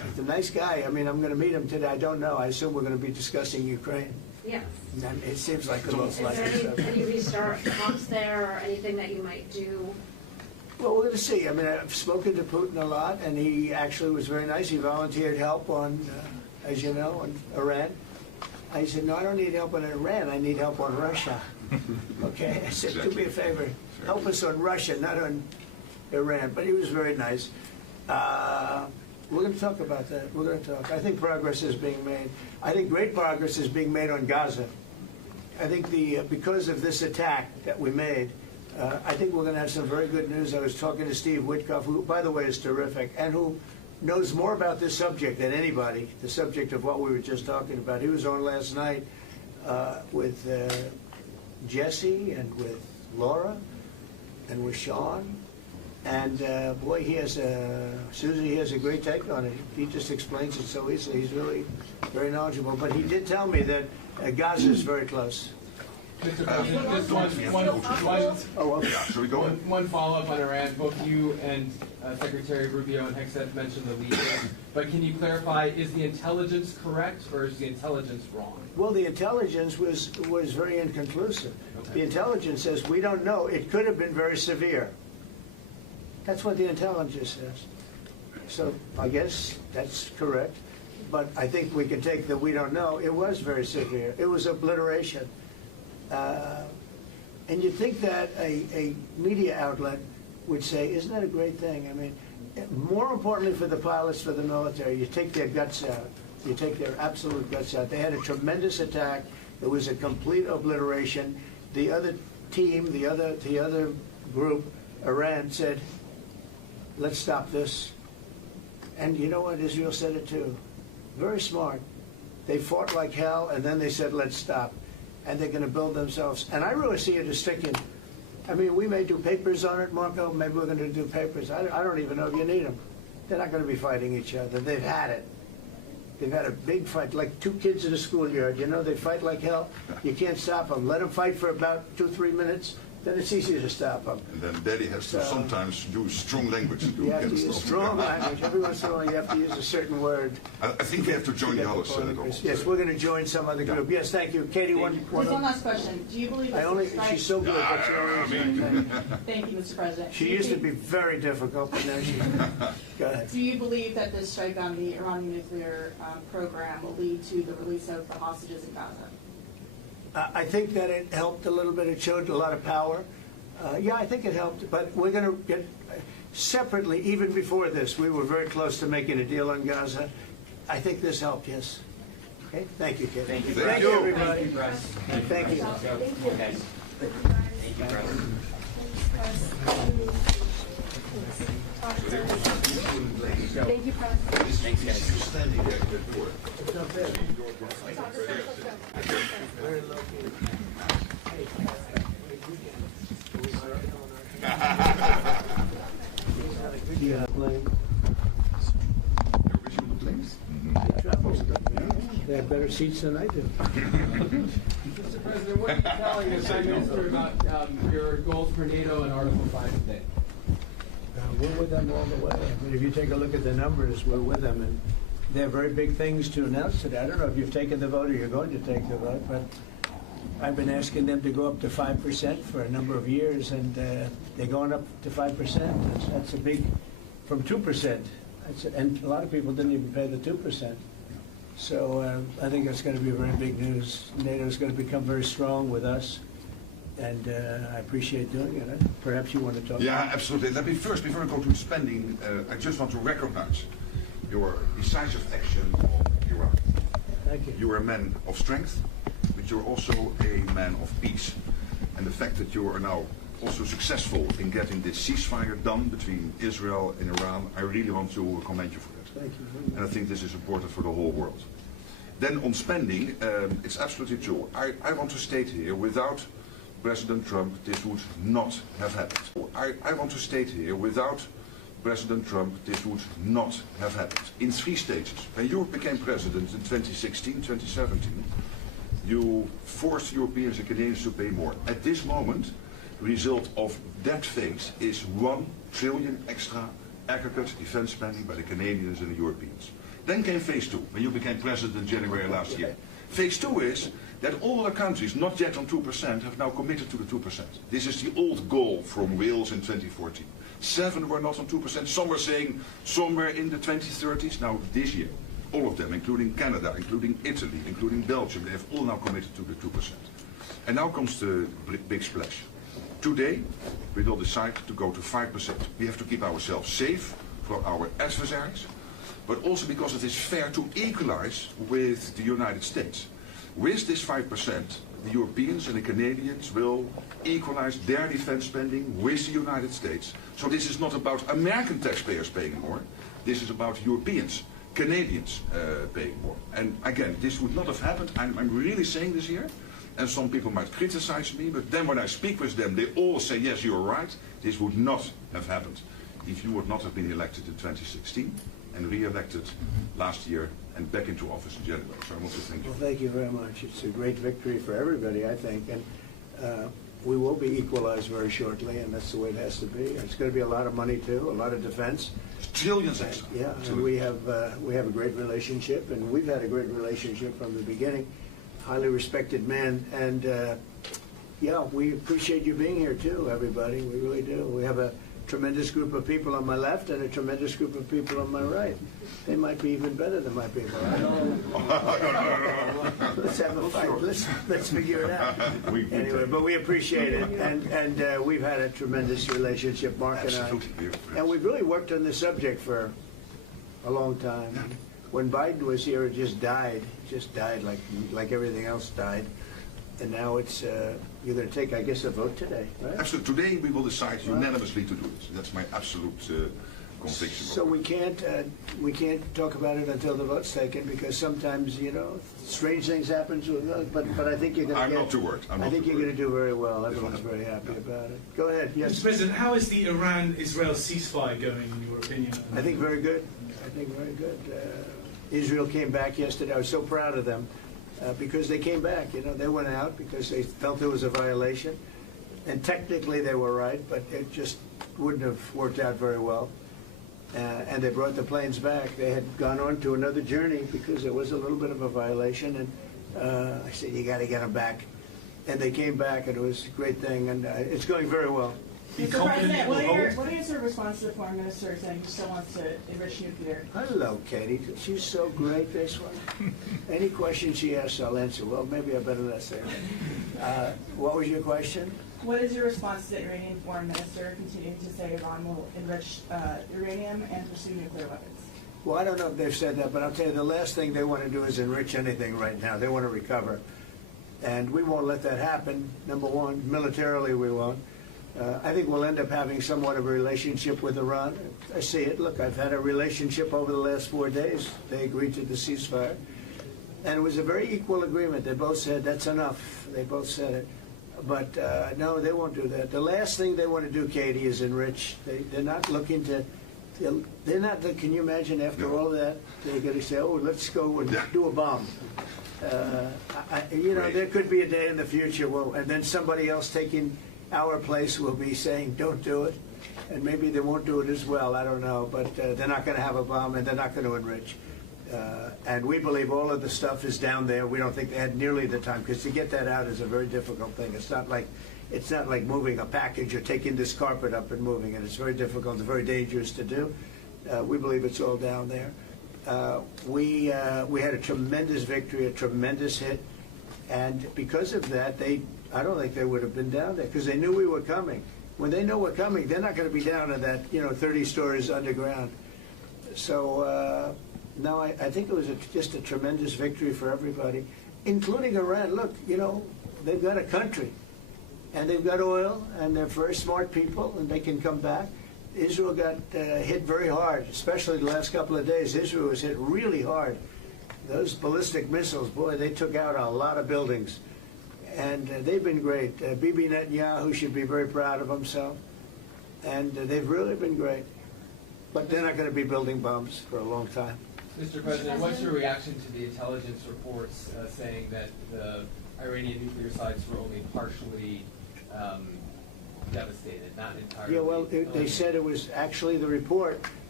He's a nice guy. I mean, I'm going to meet him today. I don't know. I assume we're going to be discussing Ukraine. Yeah. And it seems like the most Is likely there subject. any restart talks there or anything that you might do? Well, we're going to see. I mean, I've spoken to Putin a lot, and he actually was very nice. He volunteered help on, as you know, on Iran. I said, no, I don't need help on Iran. I need help on Russia. Okay? I said, do me a favor. Help us on Russia, not on Iran. But he was very nice. We're going to talk about that. We're going to talk. I think progress is being made. I think great progress is being made on Gaza. I think because of this attack that we made, I think we're going to have some very good news. I was talking to Steve Witkoff, who, by the way, is terrific, and who knows more about this subject than anybody, the subject of what we were just talking about. He was on last night with Jesse and with Laura and with Sean. And boy, Susie has a great take on it. He just explains it so easily. He's really very knowledgeable. But he did tell me that Gaza is very close. Mr. President, just one follow-up on Iran. Both you and Secretary Rubio and Hexet mentioned the lead. But can you clarify, is the intelligence correct or is the intelligence wrong? Well, the intelligence was very inconclusive. Okay. The intelligence says we don't know. It could have been very severe. That's what the intelligence says. So I guess that's correct. But I think we can take that we don't know. It was very severe. It was obliteration. And you'd think that a media outlet would say, isn't that a great thing? I mean, more importantly for the pilots, for the military, you take their guts out. You take their absolute guts out. They had a tremendous attack. It was a complete obliteration. The other team, the other group, Iran, said, let's stop this. And you know what? Israel said it too. Very smart. They fought like hell, and then they said, let's stop. And they're going to build themselves. And I really see it as sticking. I mean, we may do papers on it, Marco. Maybe we're going to do papers. I don't even know if you need them. They're not going to be fighting each other. They've had it. They've had a big fight, like two kids in a schoolyard. You know, they fight like hell. You can't stop them. Let them fight for about 2-3 minutes. Then it's easy to stop them. And then Daddy has to sometimes use strong language. You have to use strong language. Every once in a while you have to use a certain word. I think we have to join the other senators. Yes, we're going to join some other group. Yes, thank you. Katie, one last question. Do you believe that she's so good that she only Thank you, Mr. President. She used to be very difficult, but now she... Go ahead. Do you believe that this strike on the Iranian nuclear program will lead to the release of the hostages in Gaza? I think that it helped a little bit. It showed a lot of power. Yeah, I think it helped. But we're going to get separately, even before this, we were very close to making a deal on Gaza. I think this helped, yes. Okay, thank you, Kevin. Thank you. Thank you, everybody. Thank you. Thank you. Thank you, President. Thank you, President. Thanks, guys. Standing there at the door. It's not bad. Very low They have better seats than I do. Mr. President, what are you telling the Prime Minister about your goals for NATO and Article 5 today? We're with them all the way. I mean, if you take a look at the numbers, we're with them. And they have very big things to announce today. I don't know if you've taken the vote or you're going to take the vote, but I've been asking them to go up to 5% for a number of years, and they're going up to 5%. That's a big, from 2%. And a lot of people didn't even pay the 2%. So I think that's going to be very big news. NATO is going to become very strong with us, and I appreciate doing it. Perhaps you want to talk about it? Yeah, absolutely. Let me first, before I go to spending, I just want to recognize your decisive action on Iraq. Thank you. You are a man of strength, but you're also a man of peace. And the fact that you are now also successful in getting this ceasefire done between Israel and Iran, I really want to commend you for that. Thank you. And I think this is important for the whole world. Then on spending, it's absolutely true. I want to state here, without President Trump, this would not have happened. I want to state here, without President Trump, this would not have happened. In 3 stages. When you became president in 2016, 2017, you forced Europeans and Canadians to pay more. At this moment, the result of that phase is $1 trillion extra aggregate defense spending by the Canadians and the Europeans. Then came phase 2, when you became president in January last year. Phase 2 is that all other countries not yet on 2% have now committed to the 2%. This is the old goal from Wales in 2014. 7 were not on 2%. Some were saying somewhere in the 2030s. Now this year, all of them, including Canada, including Italy, including Belgium, they have all now committed to the 2%. And now comes the big splash. Today, we will decide to go to 5%. We have to keep ourselves safe for our adversaries, but also because it is fair to equalize with the United States. With this 5%, the Europeans and the Canadians will equalize their defense spending with the United States. So this is not about American taxpayers paying more. This is about Europeans, Canadians paying more. And again, this would not have happened. I'm really saying this here. And some people might criticize me, but then when I speak with them, they all say, yes, you're right. This would not have happened if you would not have been elected in 2016 and re-elected last year and back into office in January. So I want to thank you. Well, thank you very much. It's a great victory for everybody, I think. And we will be equalized very shortly, and that's the way it has to be. It's going to be a lot of money, too, a lot of defense. Trillions extra. Yeah, and we have a great relationship, and we've had a great relationship from the beginning. Highly respected man, and yeah, we appreciate you being here too, everybody. We really do. We have a tremendous group of people on my left and a tremendous group of people on my right. They might be even better than my people. I don't know. Let's have a fight. Let's figure it out. Anyway, but we appreciate it, and we've had a tremendous relationship, Mark and I, and we've really worked on this subject for a long time. When Biden was here, it just died like everything else died. And now it's, you're going to take, I guess, a vote today, right? Absolutely. Today we will decide unanimously to do this. That's my absolute conviction. So we can't talk about it until the vote's taken, because sometimes, you know, strange things happen to us. But I think you're going to I'm not too worried. I think you're going to do very well. Everyone's very happy about it. Go ahead. Yes. Mr. President, how is the Iran-Israel ceasefire going, in your opinion? I think very good. I think very good. Israel came back yesterday. I was so proud of them because they came back. You know, they went out because they felt there was a violation. And technically they were right, but it just wouldn't have worked out very well. And they brought the planes back. They had gone on to another journey because there was a little bit of a violation. And I said, you got to get them back. And they came back, and it was a great thing. And it's going very well. Mr. President, what is your response to the Foreign Minister saying he still wants to enrich nuclear? Hello, Katie. She's so great, this one. Any question she asks, I'll answer. Well, maybe I better not say that. What was your question? What is your response to the Iranian Foreign Minister continuing to say Iran will enrich uranium and pursue nuclear weapons? Well, I don't know if they've said that, but I'll tell you, the last thing they want to do is enrich anything right now. They want to recover. And we won't let that happen, number one. Militarily, we won't. I think we'll end up having somewhat of a relationship with Iran. I see it. Look, I've had a relationship over the last 4 days. They agreed to the ceasefire. And it was a very equal agreement. They both said, that's enough. They both said it. But no, they won't do that. The last thing they want to do, Katie, is enrich. They're not looking to, they're not, can you imagine after all that, they're going to say, oh, let's go and do a bomb. You know, there could be a day in the future, and then somebody else taking our place will be saying, don't do it. And maybe they won't do it as well, I don't know. But they're not going to have a bomb, and they're not going to enrich. And we believe all of the stuff is down there. We don't think they had nearly the time, because to get that out is a very difficult thing. It's not like moving a package or taking this carpet up and moving it. It's very difficult. It's very dangerous to do. We believe it's all down there. We had a tremendous victory, a tremendous hit, and because of that, I don't think they would have been down there, because they knew we were coming. When they know we're coming, they're not going to be down in that, 30 stories underground. So no, I think it was just a tremendous victory for everybody, including Iran. Look, they've got a country, and they've got oil, and they're very smart people, and they can come back. Israel got hit very hard, especially the last couple of days. Israel was hit really hard. Those ballistic missiles, boy, they took out a lot of buildings. And they've been great. Bibi Netanyahu should be very proud of himself. And they've really been great. But they're not going to be building bombs for a long time. Mr. President, what's your reaction to the intelligence reports saying that the Iranian nuclear sites were only partially devastated, not entirely? Yeah, well, they said it was actually, the report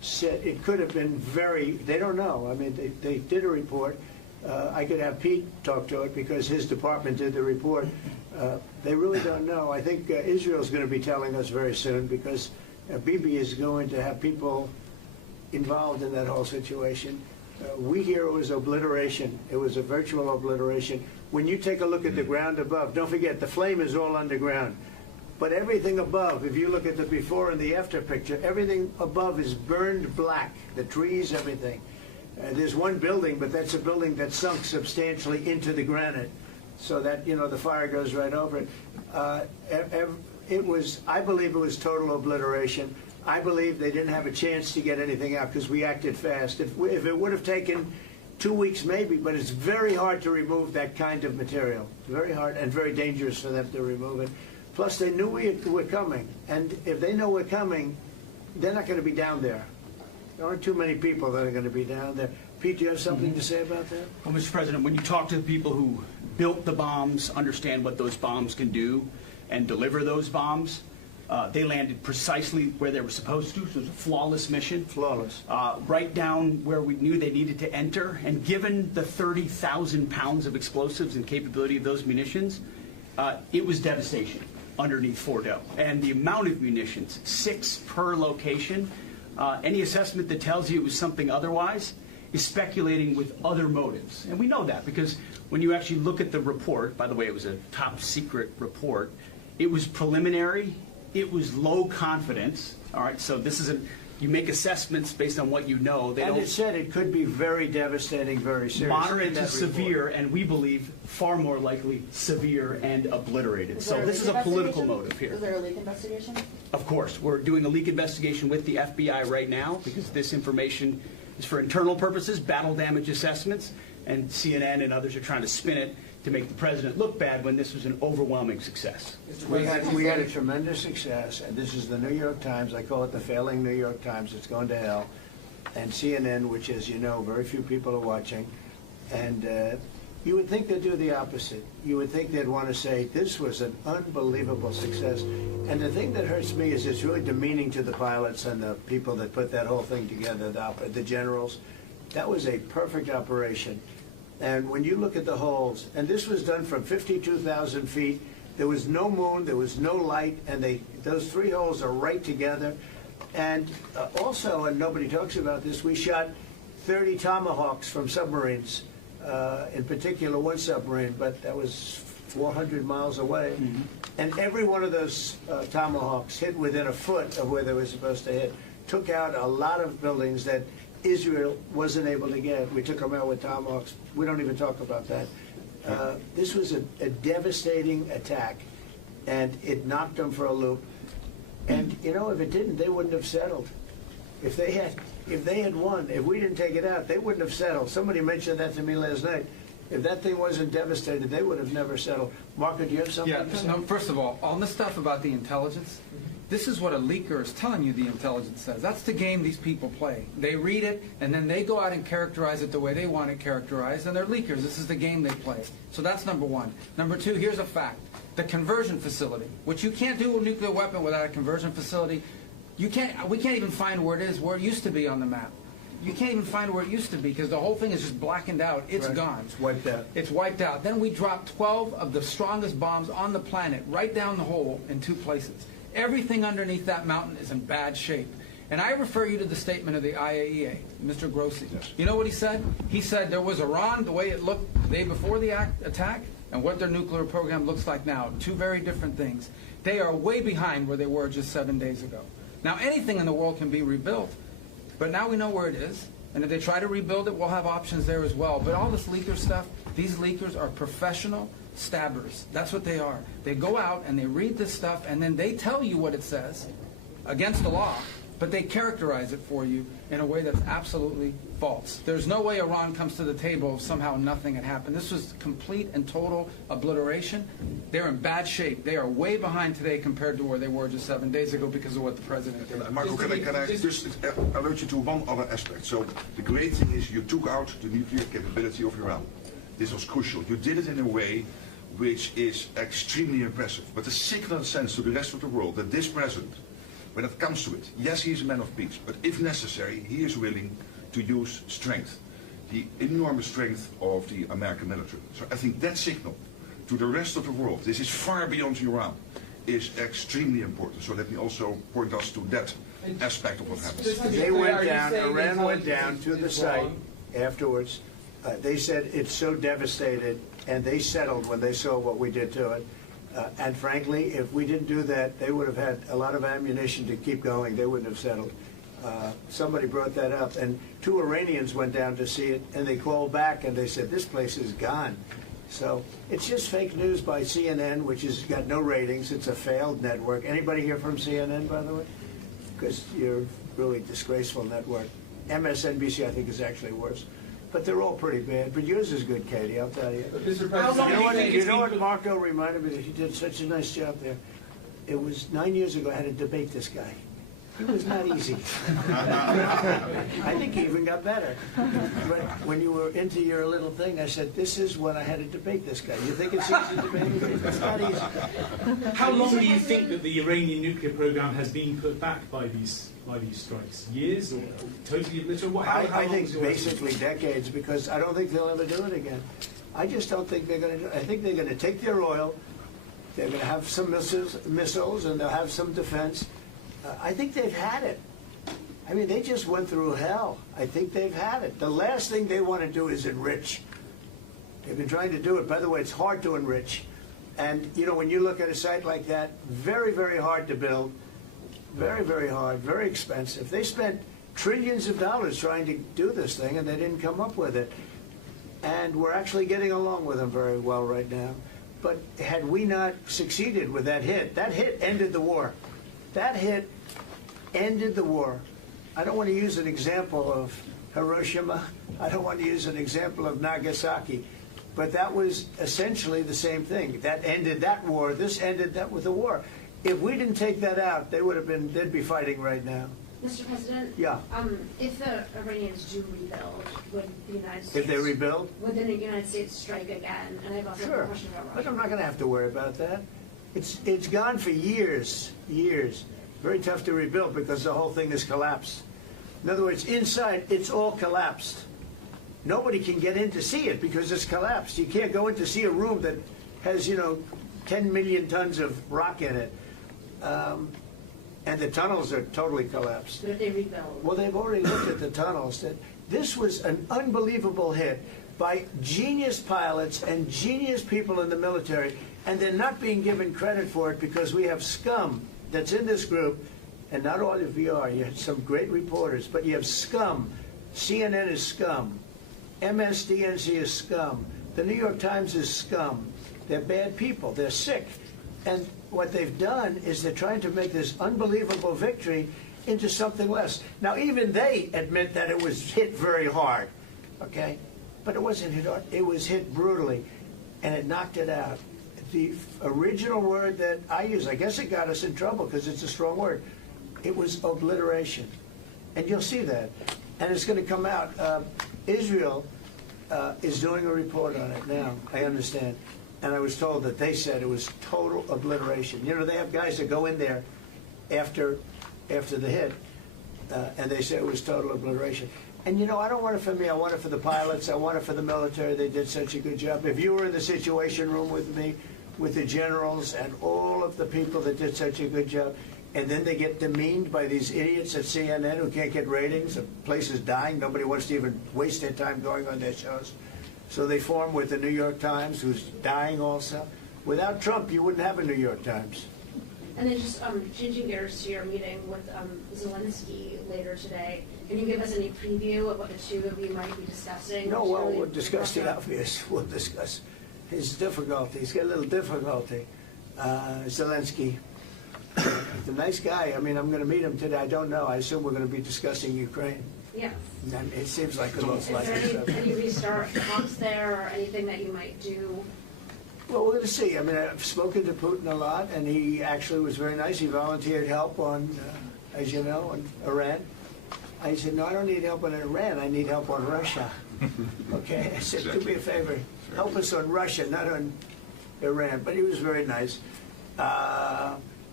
said it could have been they don't know. I mean, they did a report. I could have Pete talk to it because his department did the report. They really don't know. I think Israel's going to be telling us very soon because Bibi is going to have people involved in that whole situation. We hear it was obliteration. It was a virtual obliteration. When you take a look at the ground above, don't forget, the flame is all underground. But everything above, if you look at the before and the after picture, everything above is burned black. The trees, everything. There's one building, but that's a building that sunk substantially into the granite, so that, you know, the fire goes right over it. I believe it was total obliteration. I believe they didn't have a chance to get anything out because we acted fast. If it would have taken 2 weeks, maybe, but it's very hard to remove that kind of material. Very hard and very dangerous for them to remove it. Plus, they knew we were coming, and if they know we're coming, they're not going to be down there. There aren't too many people that are going to be down there. Pete, do you have something to say about that? Well, Mr. President, when you talk to the people who built the bombs, understand what those bombs can do, and deliver those bombs, they landed precisely where they were supposed to, so it was a flawless mission. Flawless. Right down where we knew they needed to enter, and given the 30,000 pounds of explosives and capability of those munitions, it was devastation underneath Fordo. And the amount of munitions, 6 per location, any assessment that tells you it was something otherwise is speculating with other motives. And we know that because when you actually look at the report, by the way, it was a top secret report, it was preliminary, it was low confidence, all right, so this isn't, you make assessments based on what you know. And it said it could be very devastating, very serious. Moderate to severe, and we believe far more likely severe and obliterated. So this is a political motive here. Is there a leak investigation? Of course. We're doing a leak investigation with the FBI right now because this information is for internal purposes, battle damage assessments, and CNN and others are trying to spin it to make the president look bad when this was an overwhelming success. We had a tremendous success, and this is the New York Times. I call it the failing New York Times. It's going to hell. And CNN, which, as you know, very few people are watching. And you would think they'd do the opposite. You would think they'd want to say, this was an unbelievable success. And the thing that hurts me is it's really demeaning to the pilots and the people that put that whole thing together, the generals. That was a perfect operation. And when you look at the holes, and this was done from 52,000 feet, there was no moon, there was no light, and those 3 holes are right together. And also, and nobody talks about this, we shot 30 Tomahawks from submarines, in particular one submarine, but that was 400 miles away. Mm-hmm. And every one of those Tomahawks hit within a foot of where they were supposed to hit. Took out a lot of buildings that Israel wasn't able to get. We took them out with Tomahawks. We don't even talk about that. This was a devastating attack, and it knocked them for a loop. And you know, if it didn't, they wouldn't have settled. If they had won, if we didn't take it out, they wouldn't have settled. Somebody mentioned that to me last night. If that thing wasn't devastated, they would have never settled. Marco, do you have something to say? No, first of all this stuff about the intelligence, this is what a leaker is telling you the intelligence says. That's the game these people play. They read it, and then they go out and characterize it the way they want it characterized, and they're leakers. This is the game they play. So that's number one. Number two, here's a fact. The conversion facility, which you can't do a nuclear weapon without a conversion facility. We can't even find where it is, where it used to be on the map. You can't even find where it used to be because the whole thing is just blackened out. It's gone. It's wiped out. It's wiped out. Then we dropped 12 of the strongest bombs on the planet right down the hole in 2 places. Everything underneath that mountain is in bad shape. And I refer you to the statement of the IAEA, Mr. Grossi. Yes. You know what he said? He said there was Iran, the way it looked the day before the attack, and what their nuclear program looks like now. 2 very different things. They are way behind where they were just 7 days ago. Now, anything in the world can be rebuilt, but now we know where it is. And if they try to rebuild it, we'll have options there as well. But all this leaker stuff, these leakers are professional stabbers. That's what they are. They go out and they read this stuff, and then they tell you what it says against the law, but they characterize it for you in a way that's absolutely false. There's no way Iran comes to the table if somehow nothing had happened. This was complete and total obliteration. They're in bad shape. They are way behind today compared to where they were just 7 days ago because of what the president did. Marco, can I just alert you to one other aspect? So the great thing is you took out the nuclear capability of Iran. This was crucial. You did it in a way which is extremely impressive. But the signal sends to the rest of the world that this president when it comes to it, yes, he is a man of peace, but if necessary, he is willing to use strength, the enormous strength of the American military. So I think that signal to the rest of the world, this is far beyond Iran, is extremely important. So let me also point us to that aspect of what happens. They went down, Iran went down to the site afterwards. They said it's so devastated, and they settled when they saw what we did to it. And frankly, if we didn't do that, they would have had a lot of ammunition to keep going. They wouldn't have settled. Somebody brought that up, and 2 Iranians went down to see it, and they called back and they said, this place is gone. So it's just fake news by CNN, which has got no ratings. It's a failed network. Anybody here from CNN, by the way? Because you're a really disgraceful network. MSNBC, I think, is actually worse. But they're all pretty bad. But yours is good, Katie, I'll tell you. You know what Marco reminded me of? He did such a nice job there. It was 9 years ago I had to debate this guy. It was not easy. I think he even got better. But when you were into your little thing, I said, this is when I had to debate this guy. You think it's easy to debate him? It's not easy. How long do you think that the Iranian nuclear program has been put back by these strikes? Years or totally obliterated? I think basically decades, because I don't think they'll ever do it again. I just don't think they're going to do it. I think they're going to take their oil, they're going to have some missiles, and they'll have some defense. I think they've had it. I mean, they just went through hell. I think they've had it. The last thing they want to do is enrich. They've been trying to do it. By the way, it's hard to enrich. And, you know, when you look at a site like that, very, very hard to build. Very, very hard, very expensive. They spent trillions of dollars trying to do this thing, and they didn't come up with it. And we're actually getting along with them very well right now. But had we not succeeded with that hit ended the war. That hit ended the war. I don't want to use an example of Hiroshima. I don't want to use an example of Nagasaki. But that was essentially the same thing. That ended that war. This ended that with the war. If we didn't take that out, they'd be fighting right now. Mr. President? Yeah. If the Iranians do rebuild, would the United States... If they rebuild? Would the United States strike again? And I have also a question about Russia. But I'm not going to have to worry about that. It's gone for years. Very tough to rebuild because the whole thing has collapsed. In other words, inside, it's all collapsed. Nobody can get in to see it because it's collapsed. You can't go in to see a room that has, 10 million tons of rock in it. And the tunnels are totally collapsed. But if they rebuild? Well, they've already looked at the tunnels. This was an unbelievable hit by genius pilots and genius people in the military, and they're not being given credit for it because we have scum that's in this group, and not all of you are. You have some great reporters, but you have scum. CNN is scum. MSDNC is scum. The New York Times is scum. They're bad people. They're sick. And what they've done is they're trying to make this unbelievable victory into something less. Now, even they admit that it was hit very hard, okay? But it wasn't hit hard. It was hit brutally, and it knocked it out. The original word that I use, I guess it got us in trouble because it's a strong word. It was obliteration. And you'll see that. And it's going to come out. Israel is doing a report on it now, I understand. And I was told that they said it was total obliteration. You know, they have guys that go in there after the hit, and they say it was total obliteration. And, I don't want it for me. I want it for the pilots. I want it for the military. They did such a good job. If you were in the Situation Room with me, with the generals and all of the people that did such a good job, and then they get demeaned by these idiots at CNN who can't get ratings, the place is dying, nobody wants to even waste their time going on their shows. So they form with the New York Times, who's dying also. Without Trump, you wouldn't have a New York Times. And then just changing gears to your meeting with Zelensky later today, can you give us any preview of what the two of you might be discussing? No, well, we'll discuss the obvious. We'll discuss his difficulty. He's got a little difficulty. Zelensky, he's a nice guy. I mean, I'm going to meet him today. I don't know. I assume we're going to be discussing Ukraine. Yeah. And it seems like the most likely. Is there any restart talks there or anything that you might do? Well, we're going to see. I mean, I've spoken to Putin a lot, and he actually was very nice. He volunteered help on, as you know, on Iran. I said, no, I don't need help on Iran. I need help on Russia. Okay? I said, do me a favor. Help us on Russia, not on Iran. But he was very nice.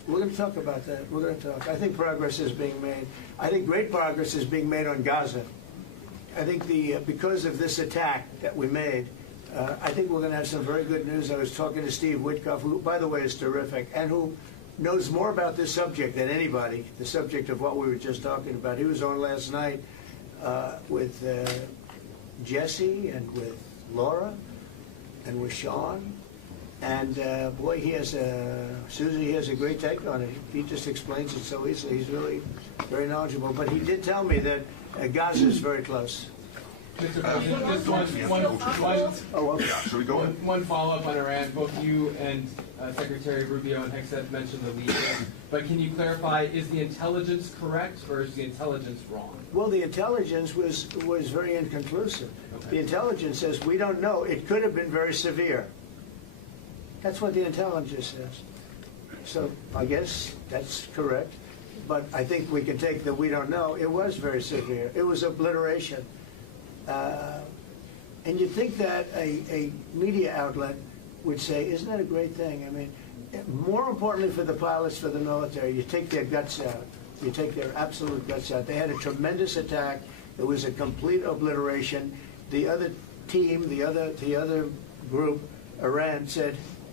We're going to talk about that. We're going to talk. I think progress is being made. I think great progress is being made on Gaza. I think because of this attack that we made, I think we're going to have some very good news. I was talking to Steve Witkoff, who, by the way, is terrific, and who knows more about this subject than anybody, the subject of what we were just talking about. He was on last night with Jesse and with Laura and with Sean. And boy, Susie has a great take on it. He just explains it so easily. He's really very knowledgeable. But he did tell me that Gaza is very close. Mr. President, just Shall we go on? one follow-up on Iran. Both you and Secretary Rubio and Hegseth mentioned the lead. But can you clarify, is the intelligence correct or is the intelligence wrong? Well, the intelligence was very inconclusive. Okay. The intelligence says we don't know. It could have been very severe. That's what the intelligence says. So I guess that's correct. But I think we can take the we don't know. It was very severe. It was obliteration. And you'd think that a media outlet would say, isn't that a great thing? I mean, more importantly for the pilots, for the military, you take their guts out. You take their absolute guts out. They had a tremendous attack. It was a complete obliteration. The other team, the other group, Iran, said,